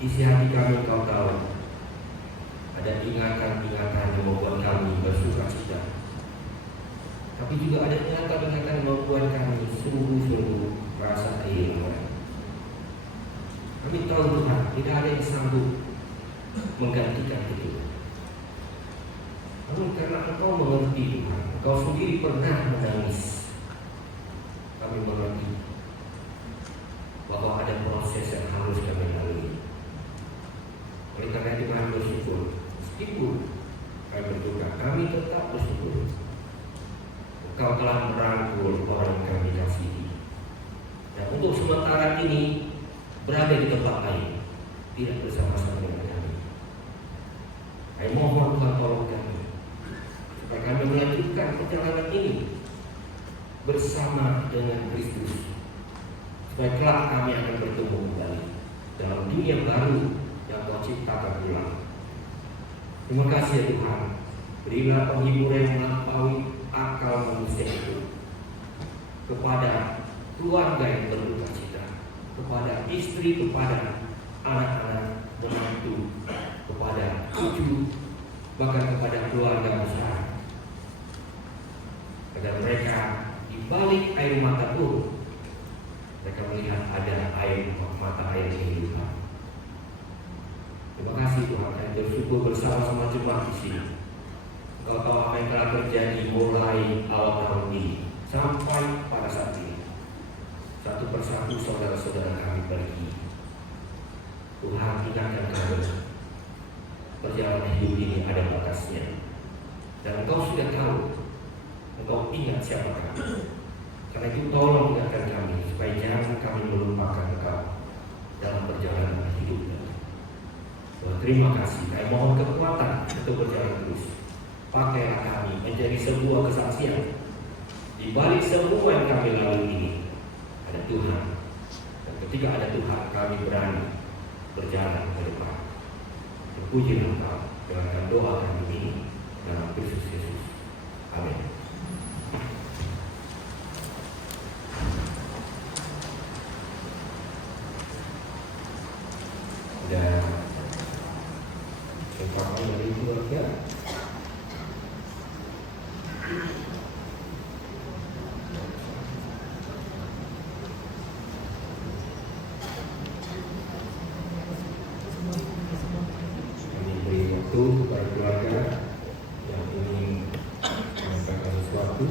isi hati kami Kau tahu ada ingatan-ingatan yang membuat kami bersuka cita. Tapi juga ada ingatan-ingatan yang membuat kami sungguh-sungguh rasa kehilangan. Kami tahu Tuhan, tidak ada yang sanggup menggantikan itu. Namun karena Engkau mengerti Tuhan, Engkau sendiri pernah menangis. Kami mengerti bahwa ada proses yang harus kami lalui. Oleh karena itu kami bersyukur, meskipun kami berduka, kami tetap bersyukur. Engkau telah merangkul orang yang kami kasihi. Dan untuk sementara ini berada di tempat lain, tidak bersama-sama dengan kami. Kami mohon Tuhan tolong kami, supaya kami melanjutkan perjalanan ini bersama dengan Kristus, supaya kelak kami akan bertemu kembali dalam dunia baru yang Kau ciptakan ulang. Terima kasih ya Tuhan, berilah penghiburan yang melampaui akal manusia itu kepada keluarga yang berduka cita, kepada istri, kepada anak-anak, menantu, kepada cucu, bahkan kepada keluarga besar. Agar mereka di balik air mata pun mereka melihat ada air, mata air kehidupan. Terima kasih Tuhan, kami bersyukur bersama-sama jemaat di sini. Engkau tahu apa yang telah terjadi mulai awal tahun ini sampai pada saat ini. Satu persatu saudara-saudara kami pergi. Tuhan ingatkan kami, perjalanan hidup ini ada batasnya. Dan Engkau sudah tahu, Engkau ingat siapa kami. Karena itu tolong ingatkan kami supaya jangan kami melupakan Engkau dalam perjalanan hidupnya. Terima kasih. Kami mohon kekuatan untuk berjalan terus. Pakailah kami menjadi sebuah kesaksian. Di balik semua yang kami lalui ini ada Tuhan. Dan ketika ada Tuhan, kami berani berjalan ke depan. Terpujilah Engkau. Dengan doa kami ini dalam Kristus Yesus. Amin. Dan informasi dari keluarga. Kami beri waktu kepada keluarga yang ingin menyampaikan sesuatu.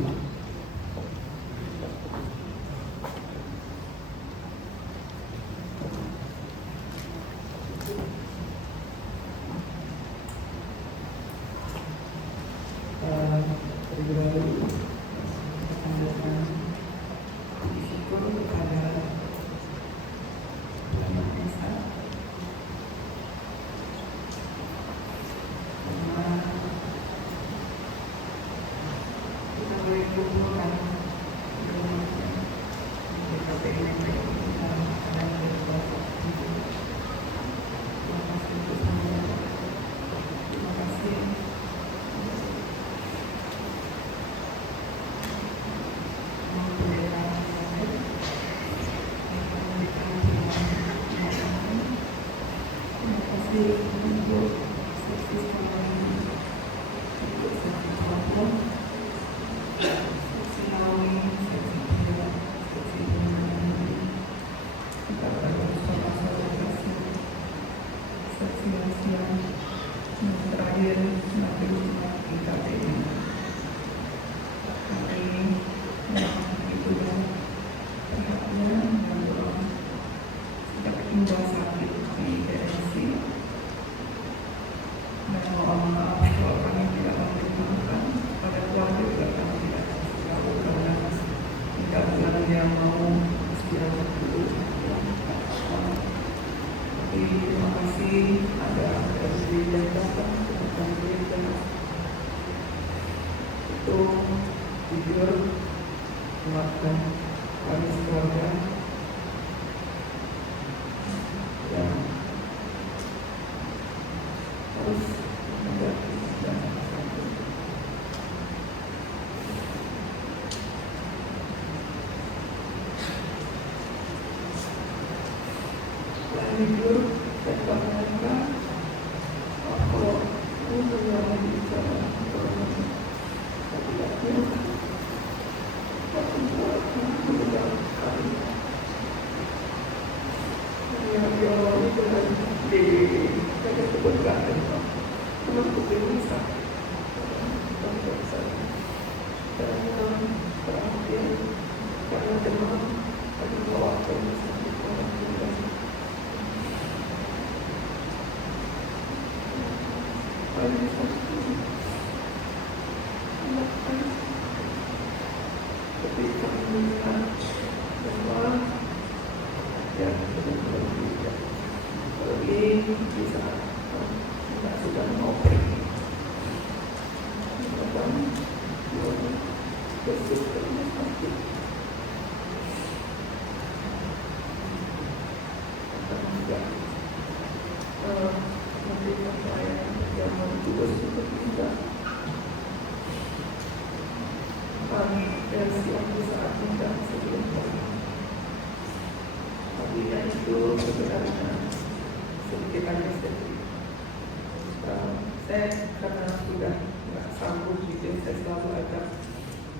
Saya karena sudah nggak sanggup gitu, saya selalu ajak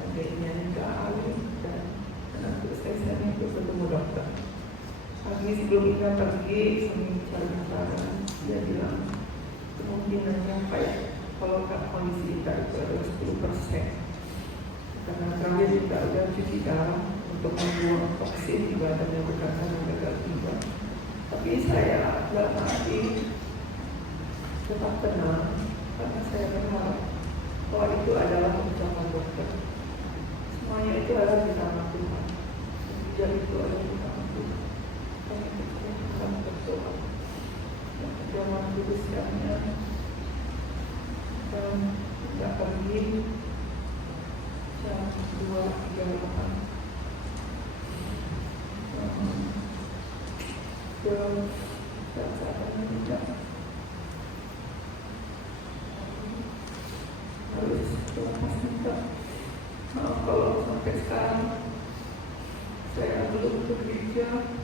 adiknya ke Ali dan terus saya sering ketemu dokter. pagi sebelum Ika pergi, saya bicara, dia bilang kemungkinannya kayak kalau kondisi Ika itu ada 10%. Karena terakhir Ika udah cuci darah untuk membuang toksin di badan yang berkaitan dengan gagal ginjal. Tapi saya dalam hati tetap tenang karena saya berharap bahwa itu adalah ucapan dokter. Semuanya itu adalah di tangan Tuhan. Ginjal itu adalah di tangan Tuhan. Kami akan berdoa. Dan perjuangan kudusnya dan tidak pergi jam 2.38. Dan saat ini tidak harus lepas minta maaf kalau sampai sekarang saya belum ke gereja.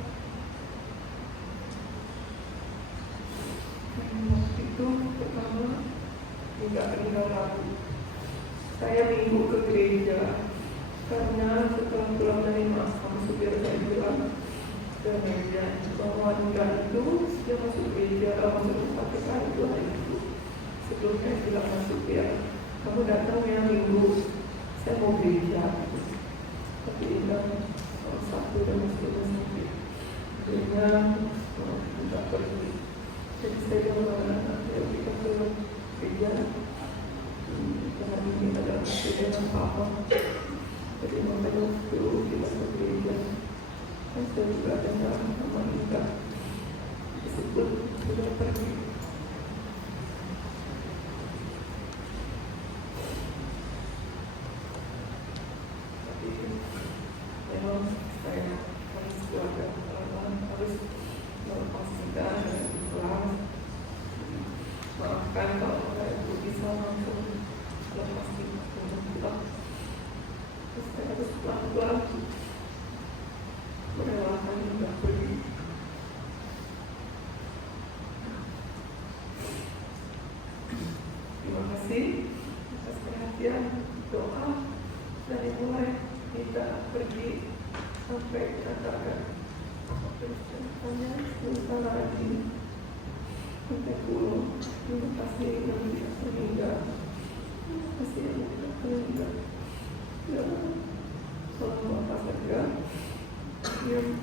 Waktu itu pertama tidak meninggal ragu. Saya minggu ke gereja karena setelah pulang dari masam supir saya bilang ke gereja bahwa enggak itu dia masuk gereja, masuk tempat PKI itu hari itu. Sebelumnya bilang masuk ya, kamu datang ya minggu, saya mau gereja. Tapi bilang Sabtu dan masuk sakit, akhirnya tidak pergi. Jadi saya bilang nanti kita ke gereja. Karena ini adalah dengan Papa. Jadi makanya dulu kita ke gereja. Dan saya juga dengar nama Ika disebut sudah pergi. Tapi memang saya harus keluarga harus memastikan dan ikhlas. Maafkan kalau saya belum bisa langsung lepas untuk pulang. Terus saya harus pelan-pelan merelakan juga pergi. Terima kasih atas perhatian, doa dari mulai kita pergi sampai katakan terus ceritanya sebentar lagi sampai pulang. Terima kasih yang tidak meninggal. Terima kasih yang tidak meninggal. Ya, selalu atas saja yang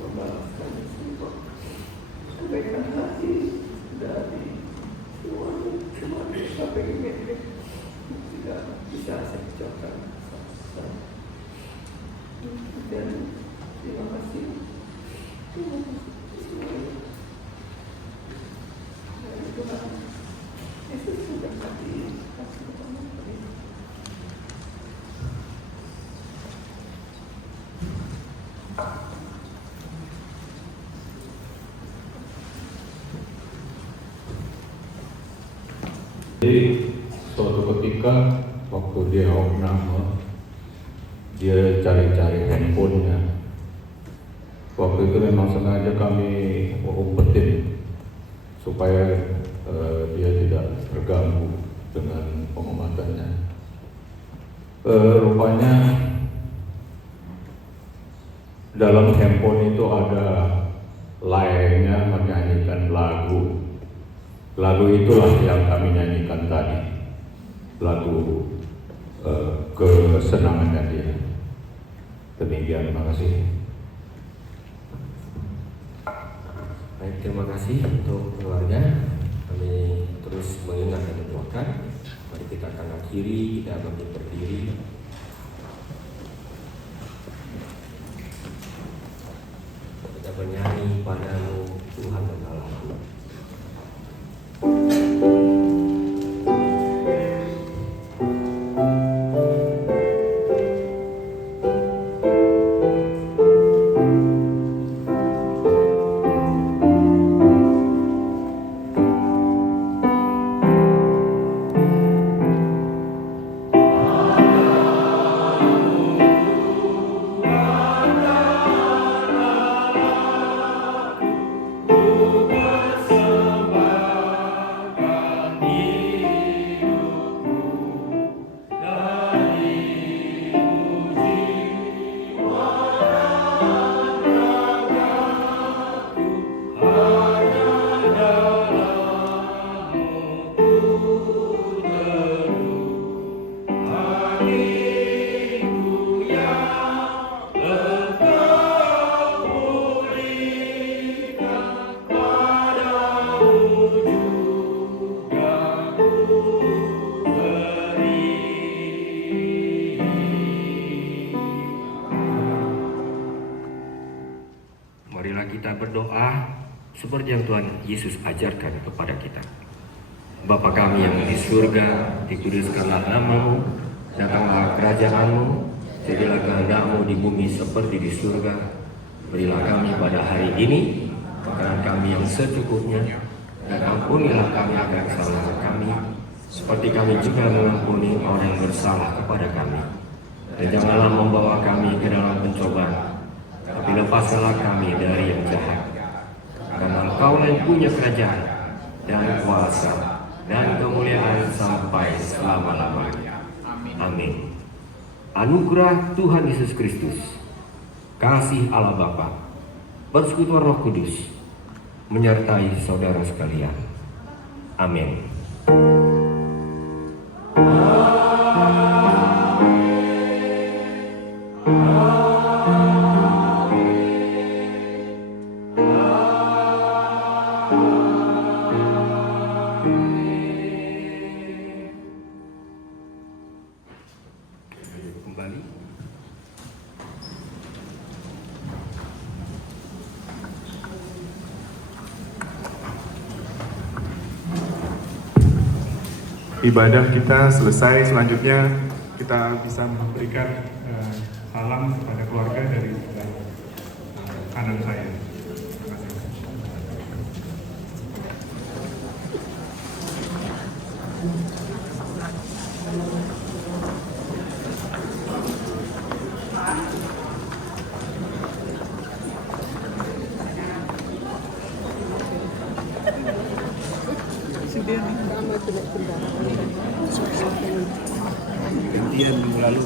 membalaskan semua kebaikan hati dari semua sampai ini tidak bisa saya ucapkan. Dan terima kasih. Terima kasih semuanya. Dan Tuhan Yesus sudah mati. Kasih kepada kami. Jadi suatu ketika waktu dia opname, dia cari-cari handphonenya. Waktu itu memang sengaja kami umpetin supaya dia tidak terganggu dengan pengumatannya. Rupanya dalam handphone itu ada line-nya menyanyikan lagu. Lagu itulah yang kami nyanyikan tadi, lagu kesenangannya dia. Demikian, terima kasih. Baik, terima kasih untuk keluarga. Kami terus mengingat dan mendoakan. Mari kita akan akhiri, kita bangkit berdiri. Kita bernyanyi padamu Tuhan dan Allahku. Marilah kita berdoa seperti yang Tuhan Yesus ajarkan kepada kita. Bapa kami yang di surga, dikuduskanlah nama-Mu, datanglah kerajaan-Mu, jadilah kehendak-Mu di bumi seperti di surga. Berilah kami pada hari ini makanan kami yang secukupnya, dan ampunilah kami akan kesalahan kami, seperti kami juga mengampuni orang yang bersalah kepada kami. Dan janganlah membawa kami ke dalam pencobaan, tapi lepaskanlah kami dari yang jahat. Karena Engkau yang punya kerajaan dan kuasa dan kemuliaan sampai selama-lamanya. Amin. Anugerah Tuhan Yesus Kristus, kasih Allah Bapa, persekutuan Roh Kudus menyertai saudara sekalian. Amin. Kembali. Ibadah kita selesai, selanjutnya kita bisa memberikan salam kepada keluarga dari kanan saya. Terima kasih. Gantian minggu lalu.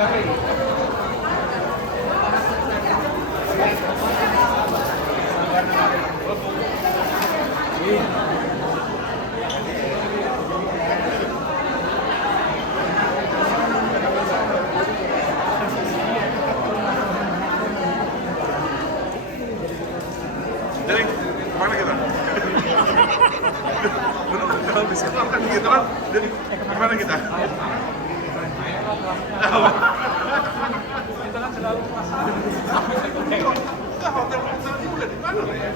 Jadi kemana kita? Kalau bisa kan gitu kan. Jadi kemana kita? Kita kan selalu pasang. Hotel juga di mana ya?